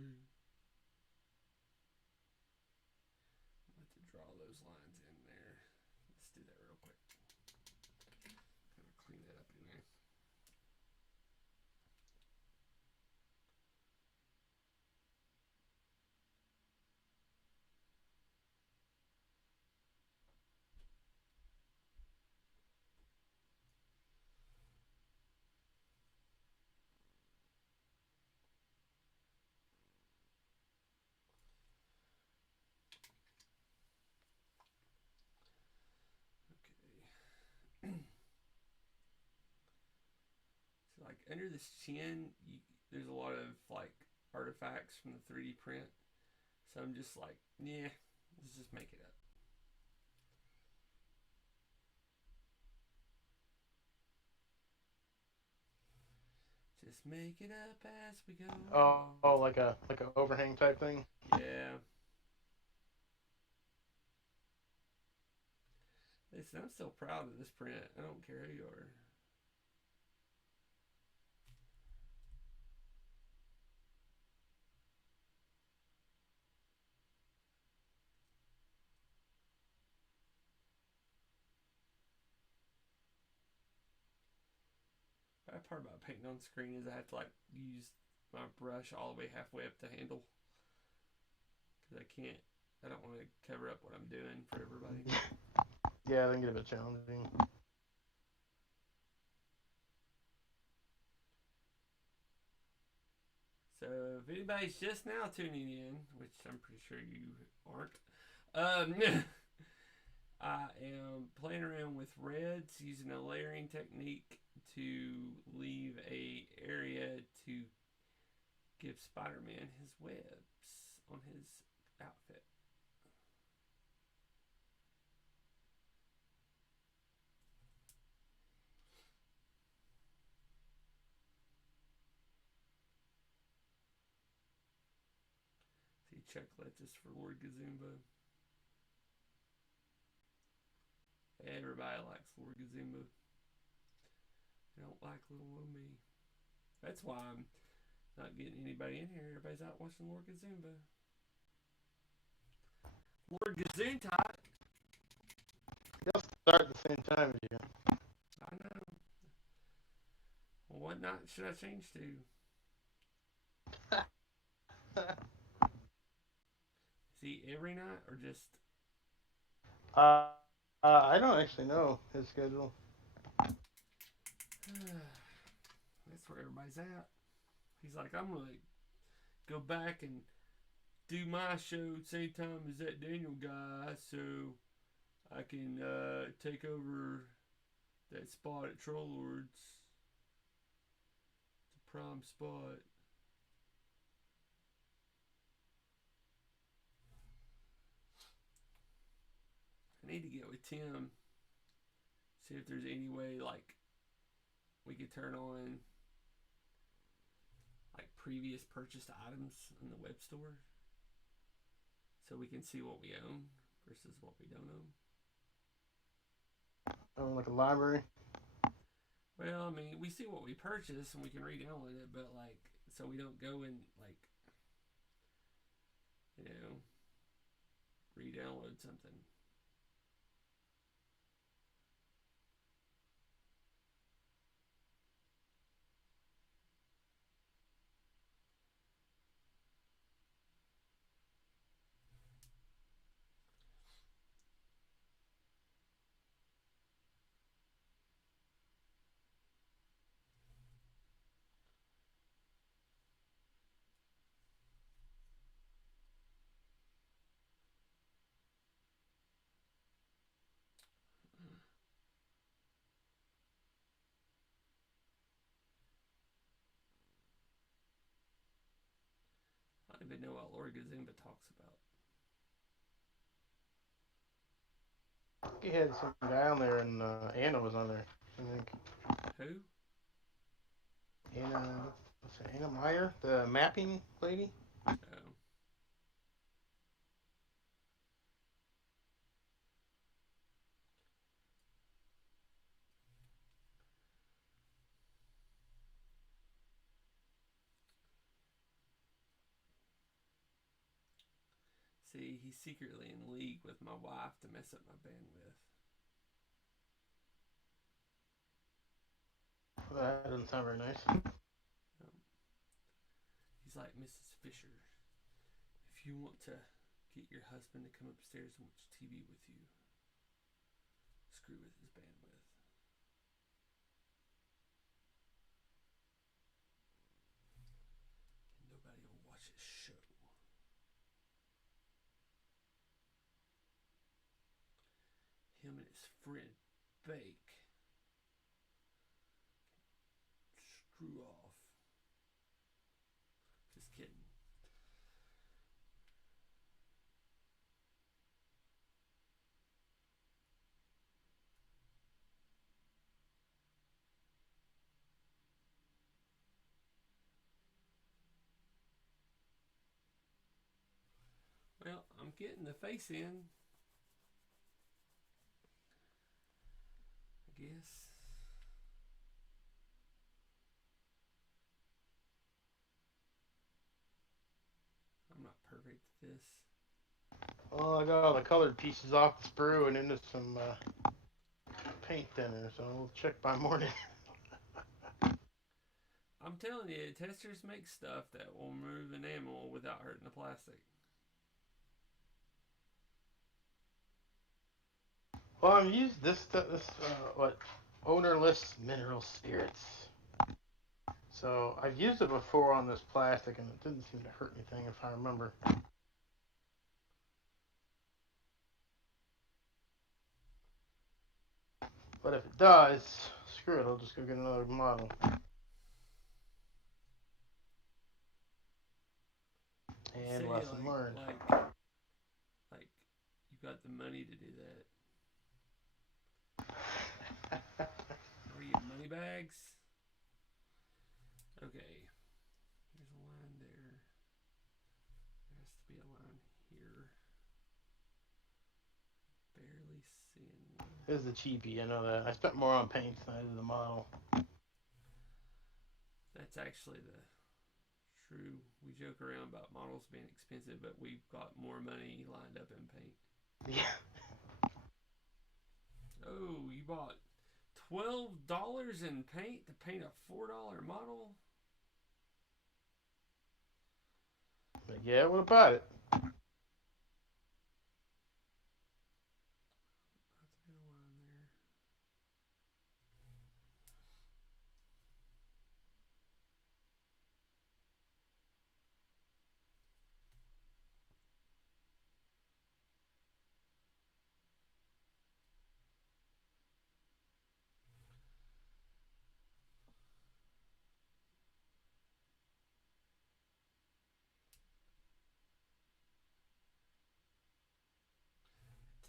I'll have to draw those lines in there. Let's do that real quick. Gotta clean that up in there. Okay. So like under this chin, there's a lot of like artifacts from the 3D print. So I'm just like, yeah, let's just make it up. Just make it up as we go. Oh, like a overhang type thing. Yeah. Listen, I'm still proud of this print. I don't care who you are. Bad part about painting on screen is I have to like use my brush all the way halfway up the handle because I don't want to cover up what I'm doing for everybody. Yeah, that can get a bit challenging. So if anybody's just now tuning in, which I'm pretty sure you aren't, I am playing around with reds using a layering technique to leave a area to give Spider-Man his webs on his outfit. See, Chuck Lettuce for Lord Gazumba. Everybody likes Lord Gazumba. They don't like little old me. That's why I'm not getting anybody in here. Everybody's out watching Lord Gazumba. Lord Gazoontot. They'll start at the same time as you. I know. Well, what night should I change to? See, every night or just? I don't actually know his schedule. That's where everybody's at. He's like, I'm gonna go back and do my show same time as that Daniel guy, so I can take over that spot at Troll Lords. It's a prime spot. I need to get with Tim. See if there's any way like we could turn on like previous purchased items in the web store, so we can see what we own versus what we don't own. Oh, like a library. Well, I mean, we see what we purchase and we can re-download it, but like, so we don't go and like, you know, re-download something. I don't even know what Lord Gazimba talks about. He had some guy on there, and Anna was on there. I think Who? Anna, what's her, Anna Meyer, the mapping lady. Oh. See, he's secretly in league with my wife to mess up my bandwidth. Well, that doesn't sound very nice. He's like, Mrs. Fisher, if you want to get your husband to come upstairs and watch TV with you, screw with his bandwidth. And nobody will watch his show. Him and his friend Bake. Screw off. Just kidding. Well, I'm getting the face in. I guess. I'm not perfect at this. Well, I got all the colored pieces off the sprue and into some paint thinner, so we'll check by morning. I'm telling you, testers make stuff that will remove enamel without hurting the plastic. Well, I've used this stuff, what, ownerless mineral spirits. So I've used it before on this plastic, and it didn't seem to hurt anything, if I remember. But if it does, screw it, I'll just go get another model. And See, lesson learned. Like, you got the money to do that. Where are you, money bags? Okay. There's a line there. There has to be a line here. Barely seeing one. This is the cheapie, I know that. I spent more on paints than I did the model. That's actually the true. We joke around about models being expensive, but we've got more money lined up in paint. Yeah. Oh, you bought $12 in paint to paint a $4 model? But yeah, what about it?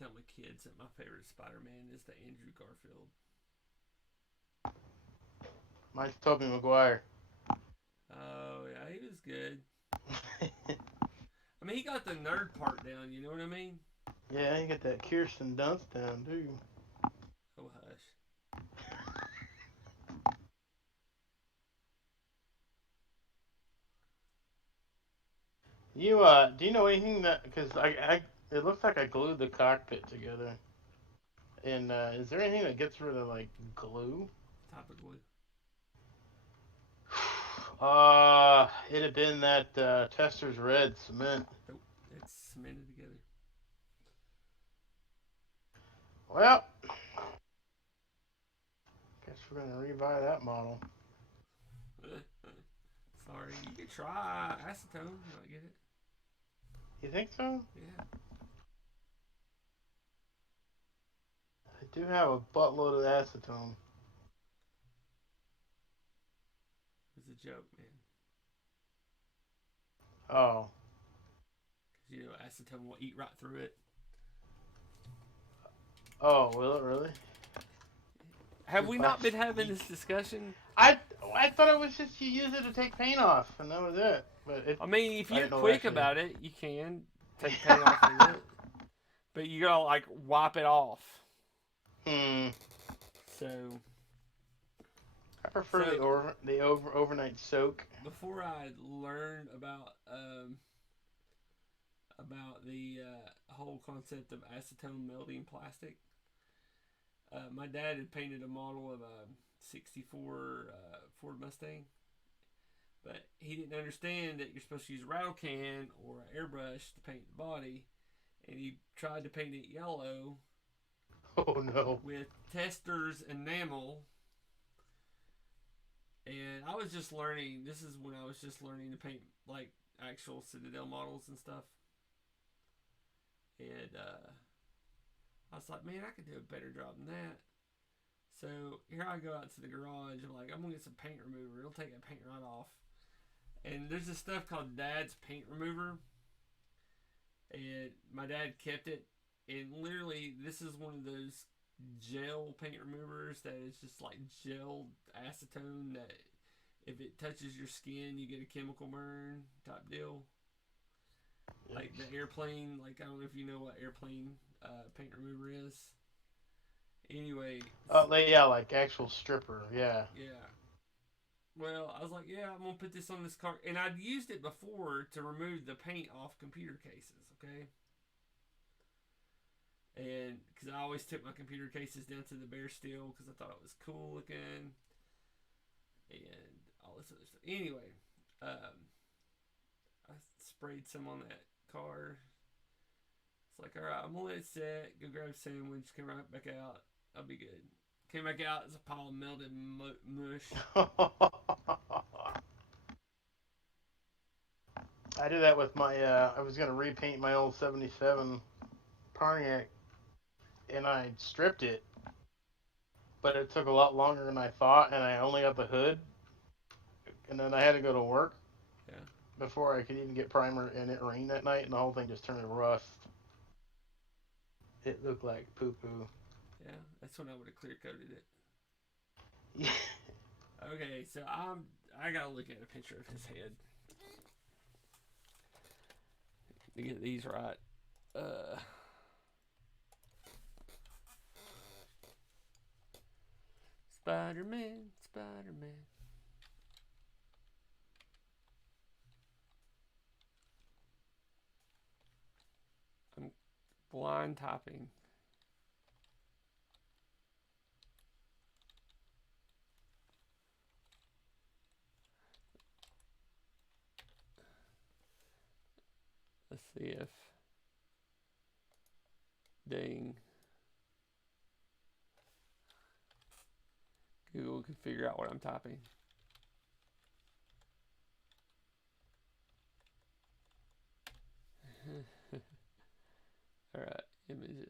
tell my kids that my favorite Spider-Man is the Andrew Garfield. Mine's Tobey Maguire. Oh yeah, he was good. I mean, he got the nerd part down. You know what I mean? Yeah, you get that Kirsten Dunst down, too. Oh hush. You do you know anything that? Because it looks like I glued the cockpit together. And is there anything that gets rid of like glue? Top of glue. It'd have been that Tester's Red cement. Nope, it's cemented together. Well, guess we're gonna rebuy that model. Sorry, you could try acetone. You might get it. You think so? Yeah. I do have a buttload of acetone. It's a joke, man. Oh. Because, you know, acetone will eat right through it. Oh, will it really? Have we not been having this discussion? I thought it was just you use it to take paint off, and that was it. But I mean, if I you're didn't know quick actually. about it, you can take paint off with it. But you gotta, like, wipe it off. So, I prefer the overnight soak. before I learned about the whole concept of acetone melting plastic, my dad had painted a model of a '64 Ford Mustang, but he didn't understand that you're supposed to use a rattle can or an airbrush to paint the body, and he tried to paint it yellow. Oh no! With Tester's enamel. And I was just learning. This is when I was just learning to paint like actual Citadel models and stuff. And I was like, man, I could do a better job than that. So here I go out to the garage. I'm like, I'm gonna get some paint remover. It'll take that paint right off. And there's this stuff called Dad's paint remover. And my dad kept it. And literally, this is one of those gel paint removers that is just like gel acetone that if it touches your skin, you get a chemical burn type deal. Yes. Like the airplane, like I don't know if you know what airplane paint remover is. Anyway. Yeah, like actual stripper, yeah. Yeah. Well, I was like, yeah, I'm going to put this on this car. And I'd used it before to remove the paint off computer cases, okay? And because I always took my computer cases down to the bare steel because I thought it was cool looking and all this other stuff. Anyway, I sprayed some on that car. It's like, all right, I'm gonna let it set. Go grab a sandwich. Come right back out. I'll be good. Came back out as a pile of melted mush. I did that with my. I was gonna repaint my old '77 Pontiac. And I stripped it, but it took a lot longer than I thought, and I only got the hood, and then I had to go to work before I could even get primer, and it rained that night, and the whole thing just turned to rust. It looked like poo-poo. Yeah, that's when I would have clear coated it. Yeah. Okay, so I gotta look at a picture of his head to get these right. Spider-Man, Spider-Man. I'm blind typing. Let's see if dang Google can figure out what I'm typing. Alright, images.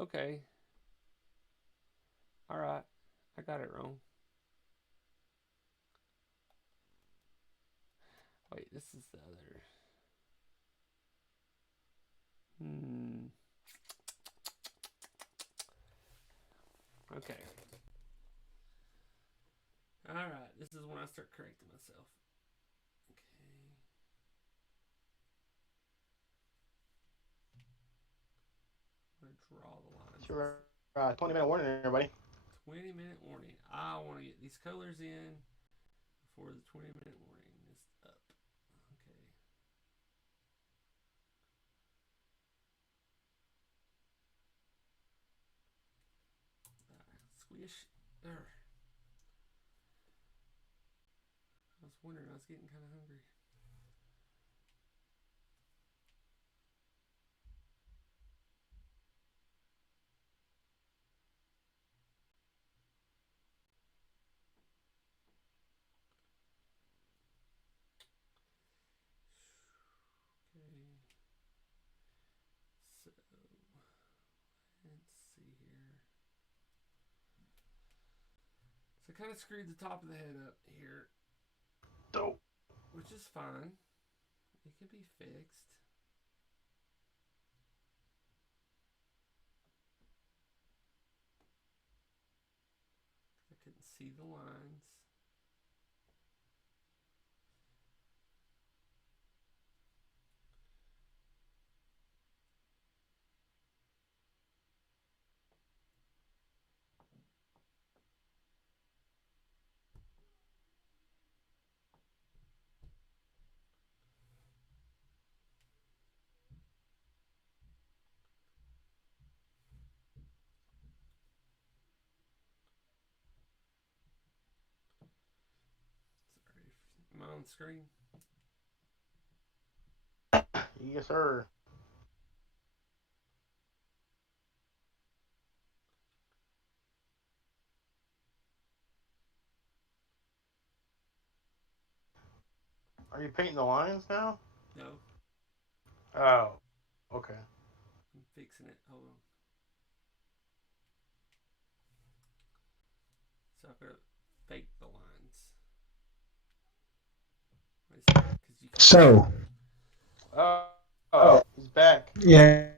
Okay. All right. I got it wrong. Wait, this is the other. Okay. All right. This is when I start correcting myself. Okay. I'm gonna draw the lines. Sure. 20-minute warning, everybody. 20-minute warning. I want to get these colors in before the 20-minute warning is up. Okay. Squish. There. I was wondering. I was getting kind of hungry. Okay. So, let's see here. So I kind of screwed the top of the head up here, Dope. which is fine. It can be fixed. I couldn't see the lines. Sorry. Am I on screen? Yes, sir. Are you painting the lines now? No. Oh, okay. I'm fixing it. Hold on. So I've got to fake the lines. Wait a second, because you can't. So, He's back. yeah,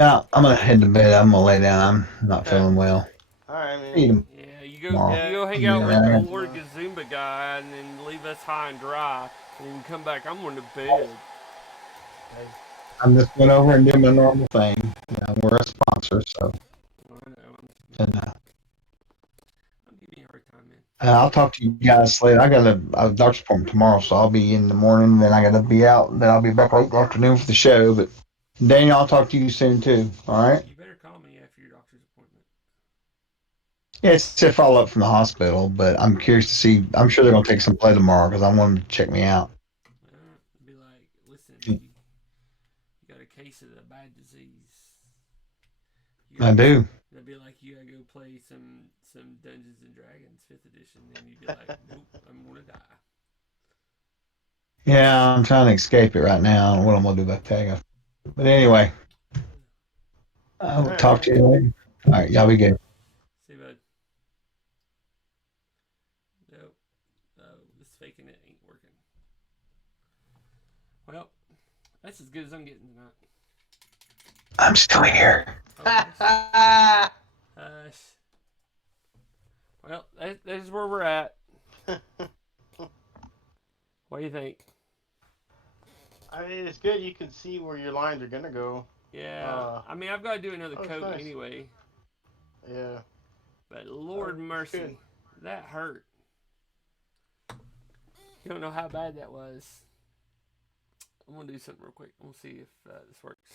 I'm gonna head to bed. I'm gonna lay down. I'm not feeling well. All right, Eat man. 'em Yeah, you tomorrow. go hang Yeah, out with yeah. the Lord Gazumba guy, and then leave us high and dry, and then come back. I'm going to bed. I'm just went over and did my normal thing. We're a sponsor, so I know. and I'm giving you a hard time, man. I'll talk to you guys later. I got a doctor's appointment tomorrow, so I'll be in the morning. Then I got to be out. Then I'll be back late in the afternoon for the show. But Daniel, I'll talk to you soon too. All right. You better call me after your doctor's appointment. Yeah, it's a follow up from the hospital, but I'm curious to see. I'm sure they're gonna take some play tomorrow because I want them to check me out. Be like, listen, you got a case of the bad disease. I do. They'd be like, you gotta go play some Dungeons and Dragons 5th edition, and you'd be like, nope, I'm gonna die. Yeah, I'm trying to escape it right now. I don't know what I'm gonna do about that. But anyway, I will talk to you later. All right, y'all be good. See, bud. Nope. No, this faking it ain't working. Well, that's as good as I'm getting tonight. I'm still here. Hush. Well, that is where we're at. What do you think? I mean, it's good. You can see where your lines are gonna go. Yeah. I mean, I've got to do another coat nice. anyway. Yeah. But Lord mercy, good. that hurt. You don't know how bad that was. I'm gonna do something real quick. We'll see if this works.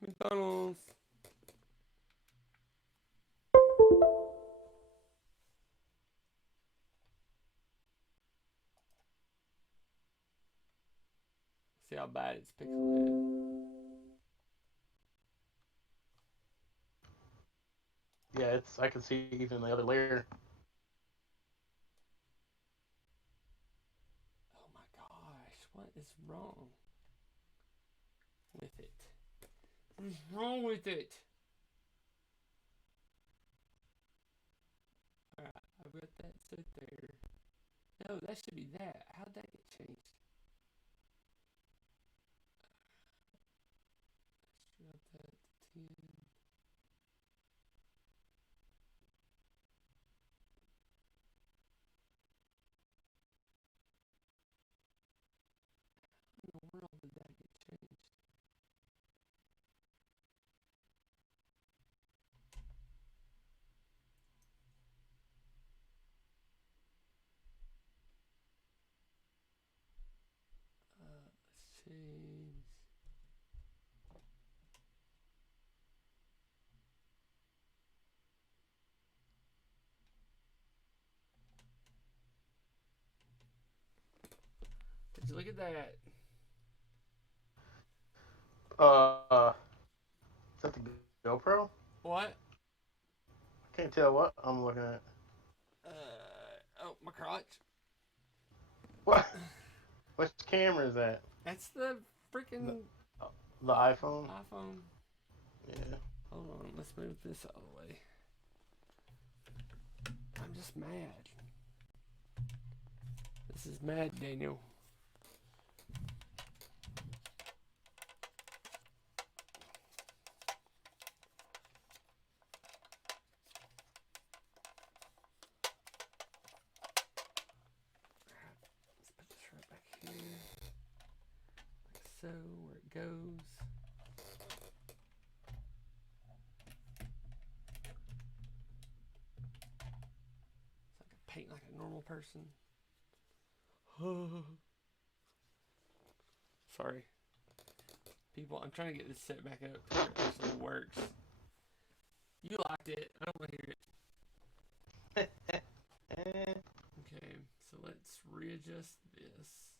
McDonald's. See how bad it's pixelated. Yeah, it's. I can see even the other layer. Oh my gosh, what is wrong? with it? What's wrong with it? Alright, I've got that set there. No, that should be that. How'd that get changed? Let's drop that to 10. How in the world did that get changed? Let's change. Did you look at that? Is that the GoPro? What? I can't tell what I'm looking at. Oh, my crotch. What? Which camera is that? That's the freaking The iPhone? iPhone. Yeah. Hold on, let's move this out of the way. I'm just mad. This is mad, Daniel. Let's put this right back here. Like so, where it goes. So I can paint like a normal person. Sorry. People, I'm trying to get this set back up so it actually works. You liked it. I don't want to hear it. Okay, so let's readjust this.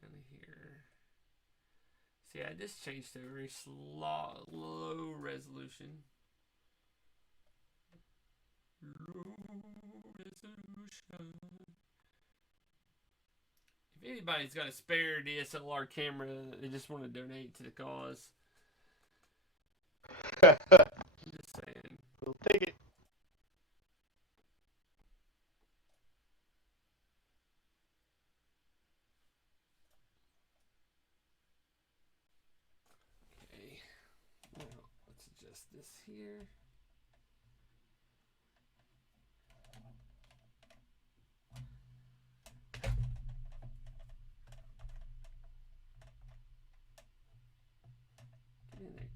Down here. See, I just changed to a very low resolution. Low resolution. If anybody's got a spare DSLR camera they just want to donate to the cause, I'm just saying. We'll take it. Okay, now let's adjust this here.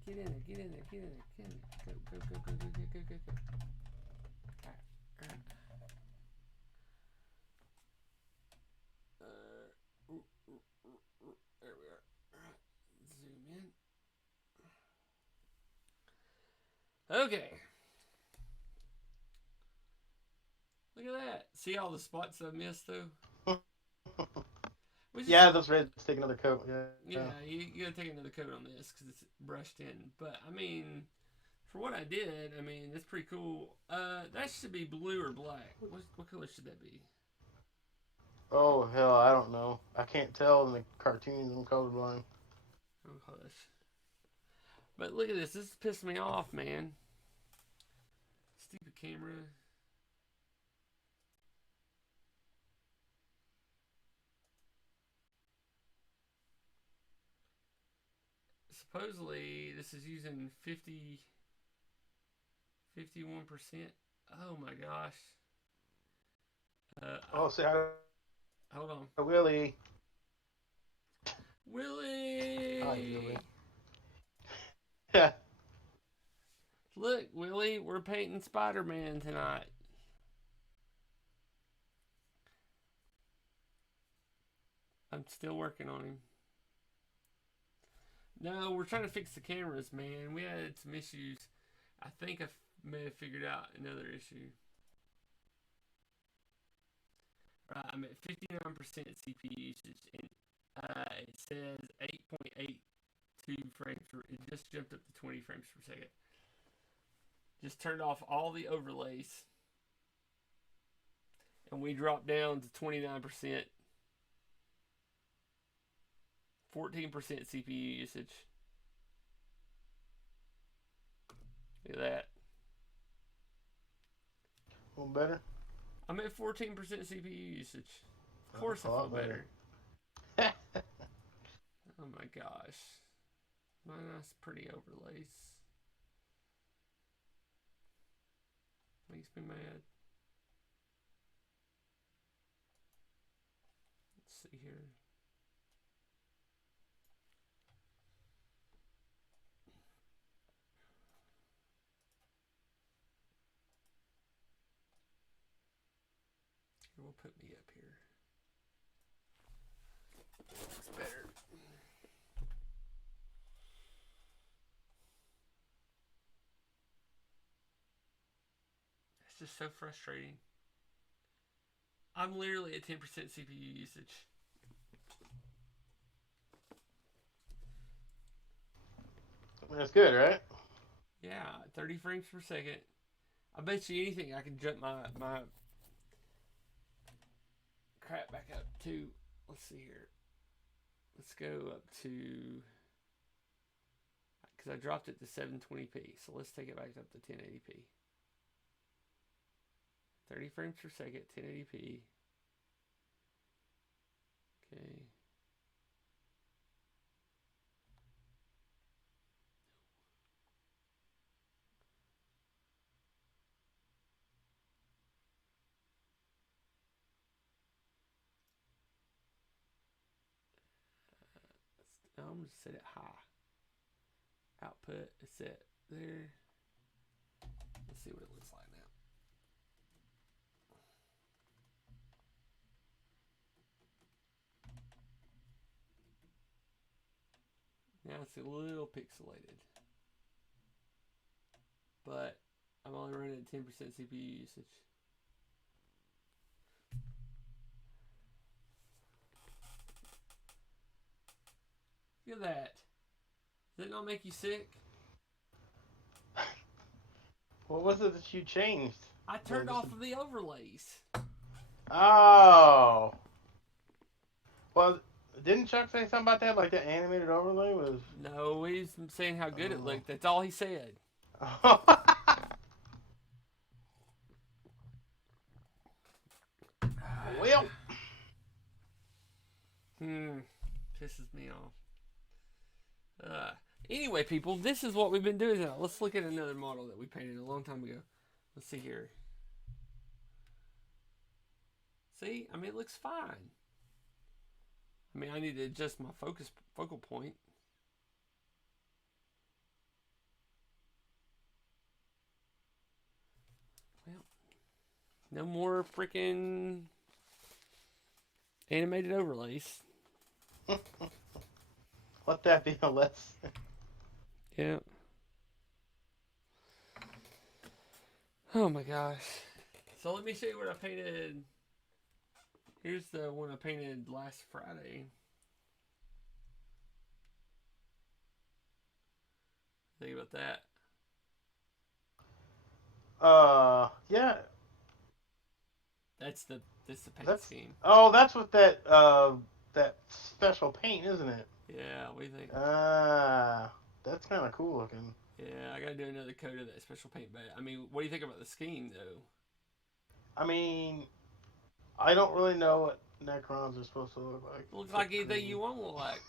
Get in there, get in there, get in there, get in there. Go, go, go, go, go, go, go, go, go. Alright. There we are. Alright, zoom in. Okay. Look at that. See all the spots I missed though? Yeah, those reds take another coat. Yeah, you gotta take another coat on this because it's brushed in. But I mean, for what I did, I mean, it's pretty cool. That should be blue or black. What color should that be? Oh hell, I don't know. I can't tell in the cartoons. I'm colorblind. Oh hush. But look at this. This pissed me off, man. Stupid camera. Supposedly, this is using 51%. Oh my gosh. See, hold on. Willie. Willie! Hi, Willie. Yeah. Look, Willie, we're painting Spider-Man tonight. I'm still working on him. No, we're trying to fix the cameras, man. We had some issues. I think I may have figured out another issue. Right, I'm at 59% CPU usage, and it says 8.82 frames per. It just jumped up to 20 frames per second. Just turned off all the overlays, and we dropped down to 29%. 14% CPU usage. Look at that. A little better. I'm at 14% CPU usage. Of course I a feel lot better. better. Oh my gosh. Nice pretty overlays. Makes me mad. Let's see here. We'll put me up here. Looks better. It's just so frustrating. I'm literally at 10% CPU usage. That's good, right? Yeah, 30 frames per second. I bet you anything I can jump my crap back up to. Let's see here. Let's go up to, because I dropped it to 720p. So let's take it back up to 1080p. 30 frames per second, 1080p. Okay. I'm going to set it high. Output is set there. Let's see what it looks like now. Now it's a little pixelated. But I'm only running at 10% CPU usage. Look at that. Does that not make you sick? What was it that you changed? I turned off the overlays. Oh. Well, didn't Chuck say something about that? Like the animated overlay was. No, he's saying how good it looked. That's all he said. Well. Pisses me off. Anyway, people, this is what we've been doing now. Let's look at another model that we painted a long time ago. Let's see here. See? I mean, it looks fine. I mean, I need to adjust my focal point. Well, no more freaking animated overlays. Let that be a lesson. Yeah. Oh my gosh. So let me show you what I painted. Here's the one I painted last Friday. Think about that. Yeah. That's the paint scheme. Oh, that's what that special paint, isn't it? Yeah, what do you think? That's kind of cool looking. Yeah, I gotta do another coat of that special paint, but I mean, what do you think about the scheme though? I mean, I don't really know what Necrons are supposed to look like. Looks like anything you want to look like.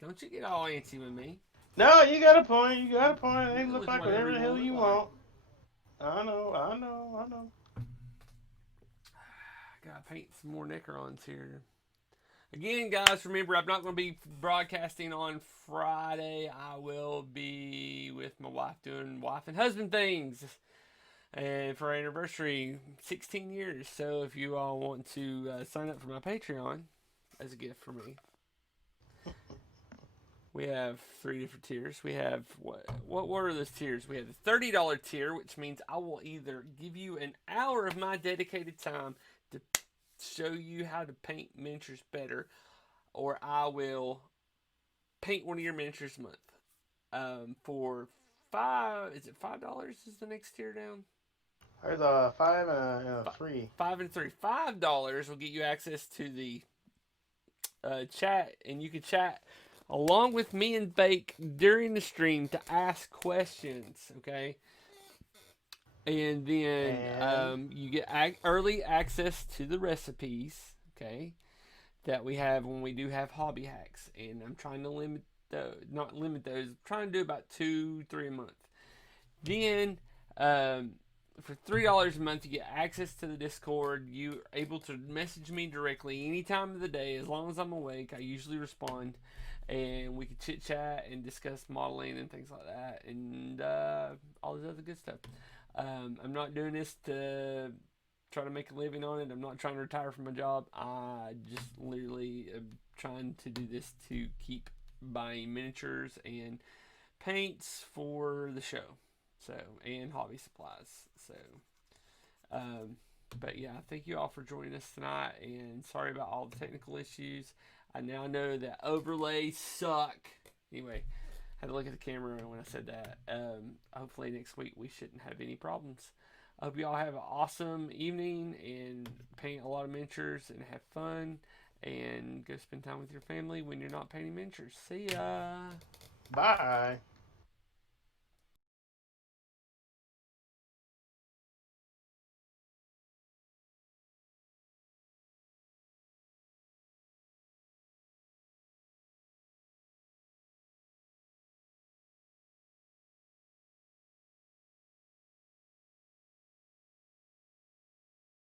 Don't you get all antsy with me. No, you got a point. You got a point. They You look look like whatever whatever the you hell wanna you look want. I know. Gotta paint some more Necrons here. Again, guys, remember, I'm not going to be broadcasting on Friday. I will be with my wife doing wife and husband things. And for our anniversary, 16 years. So if you all want to sign up for my Patreon as a gift for me. We have 3 different tiers. We have, what are those tiers? We have the $30 tier, which means I will either give you an hour of my dedicated time to show you how to paint miniatures better, or I will paint one of your miniatures a month. For $5 is the next tier down? There's a 5 and a 3. 5 and 3. $5 will get you access to the chat, and you can chat along with me and Bake during the stream to ask questions. Okay. And then And you get early access to the recipes, okay, that we have when we do have hobby hacks. And I'm trying to not limit those, I'm trying to do about 2-3 a month. Then for $3 a month, you get access to the Discord. You're able to message me directly any time of the day as long as I'm awake. I usually respond. And we can chit chat and discuss modeling and things like that, and all this other good stuff. I'm not doing this to try to make a living on it. I'm not trying to retire from my job. I just literally am trying to do this to keep buying miniatures and paints for the show. So, and hobby supplies. So, but yeah, thank you all for joining us tonight. And sorry about all the technical issues. I now know that overlays suck. Anyway, had to look at the camera when I said that. Hopefully next week we shouldn't have any problems. I hope you all have an awesome evening and paint a lot of miniatures and have fun and go spend time with your family when you're not painting miniatures. See ya. bye.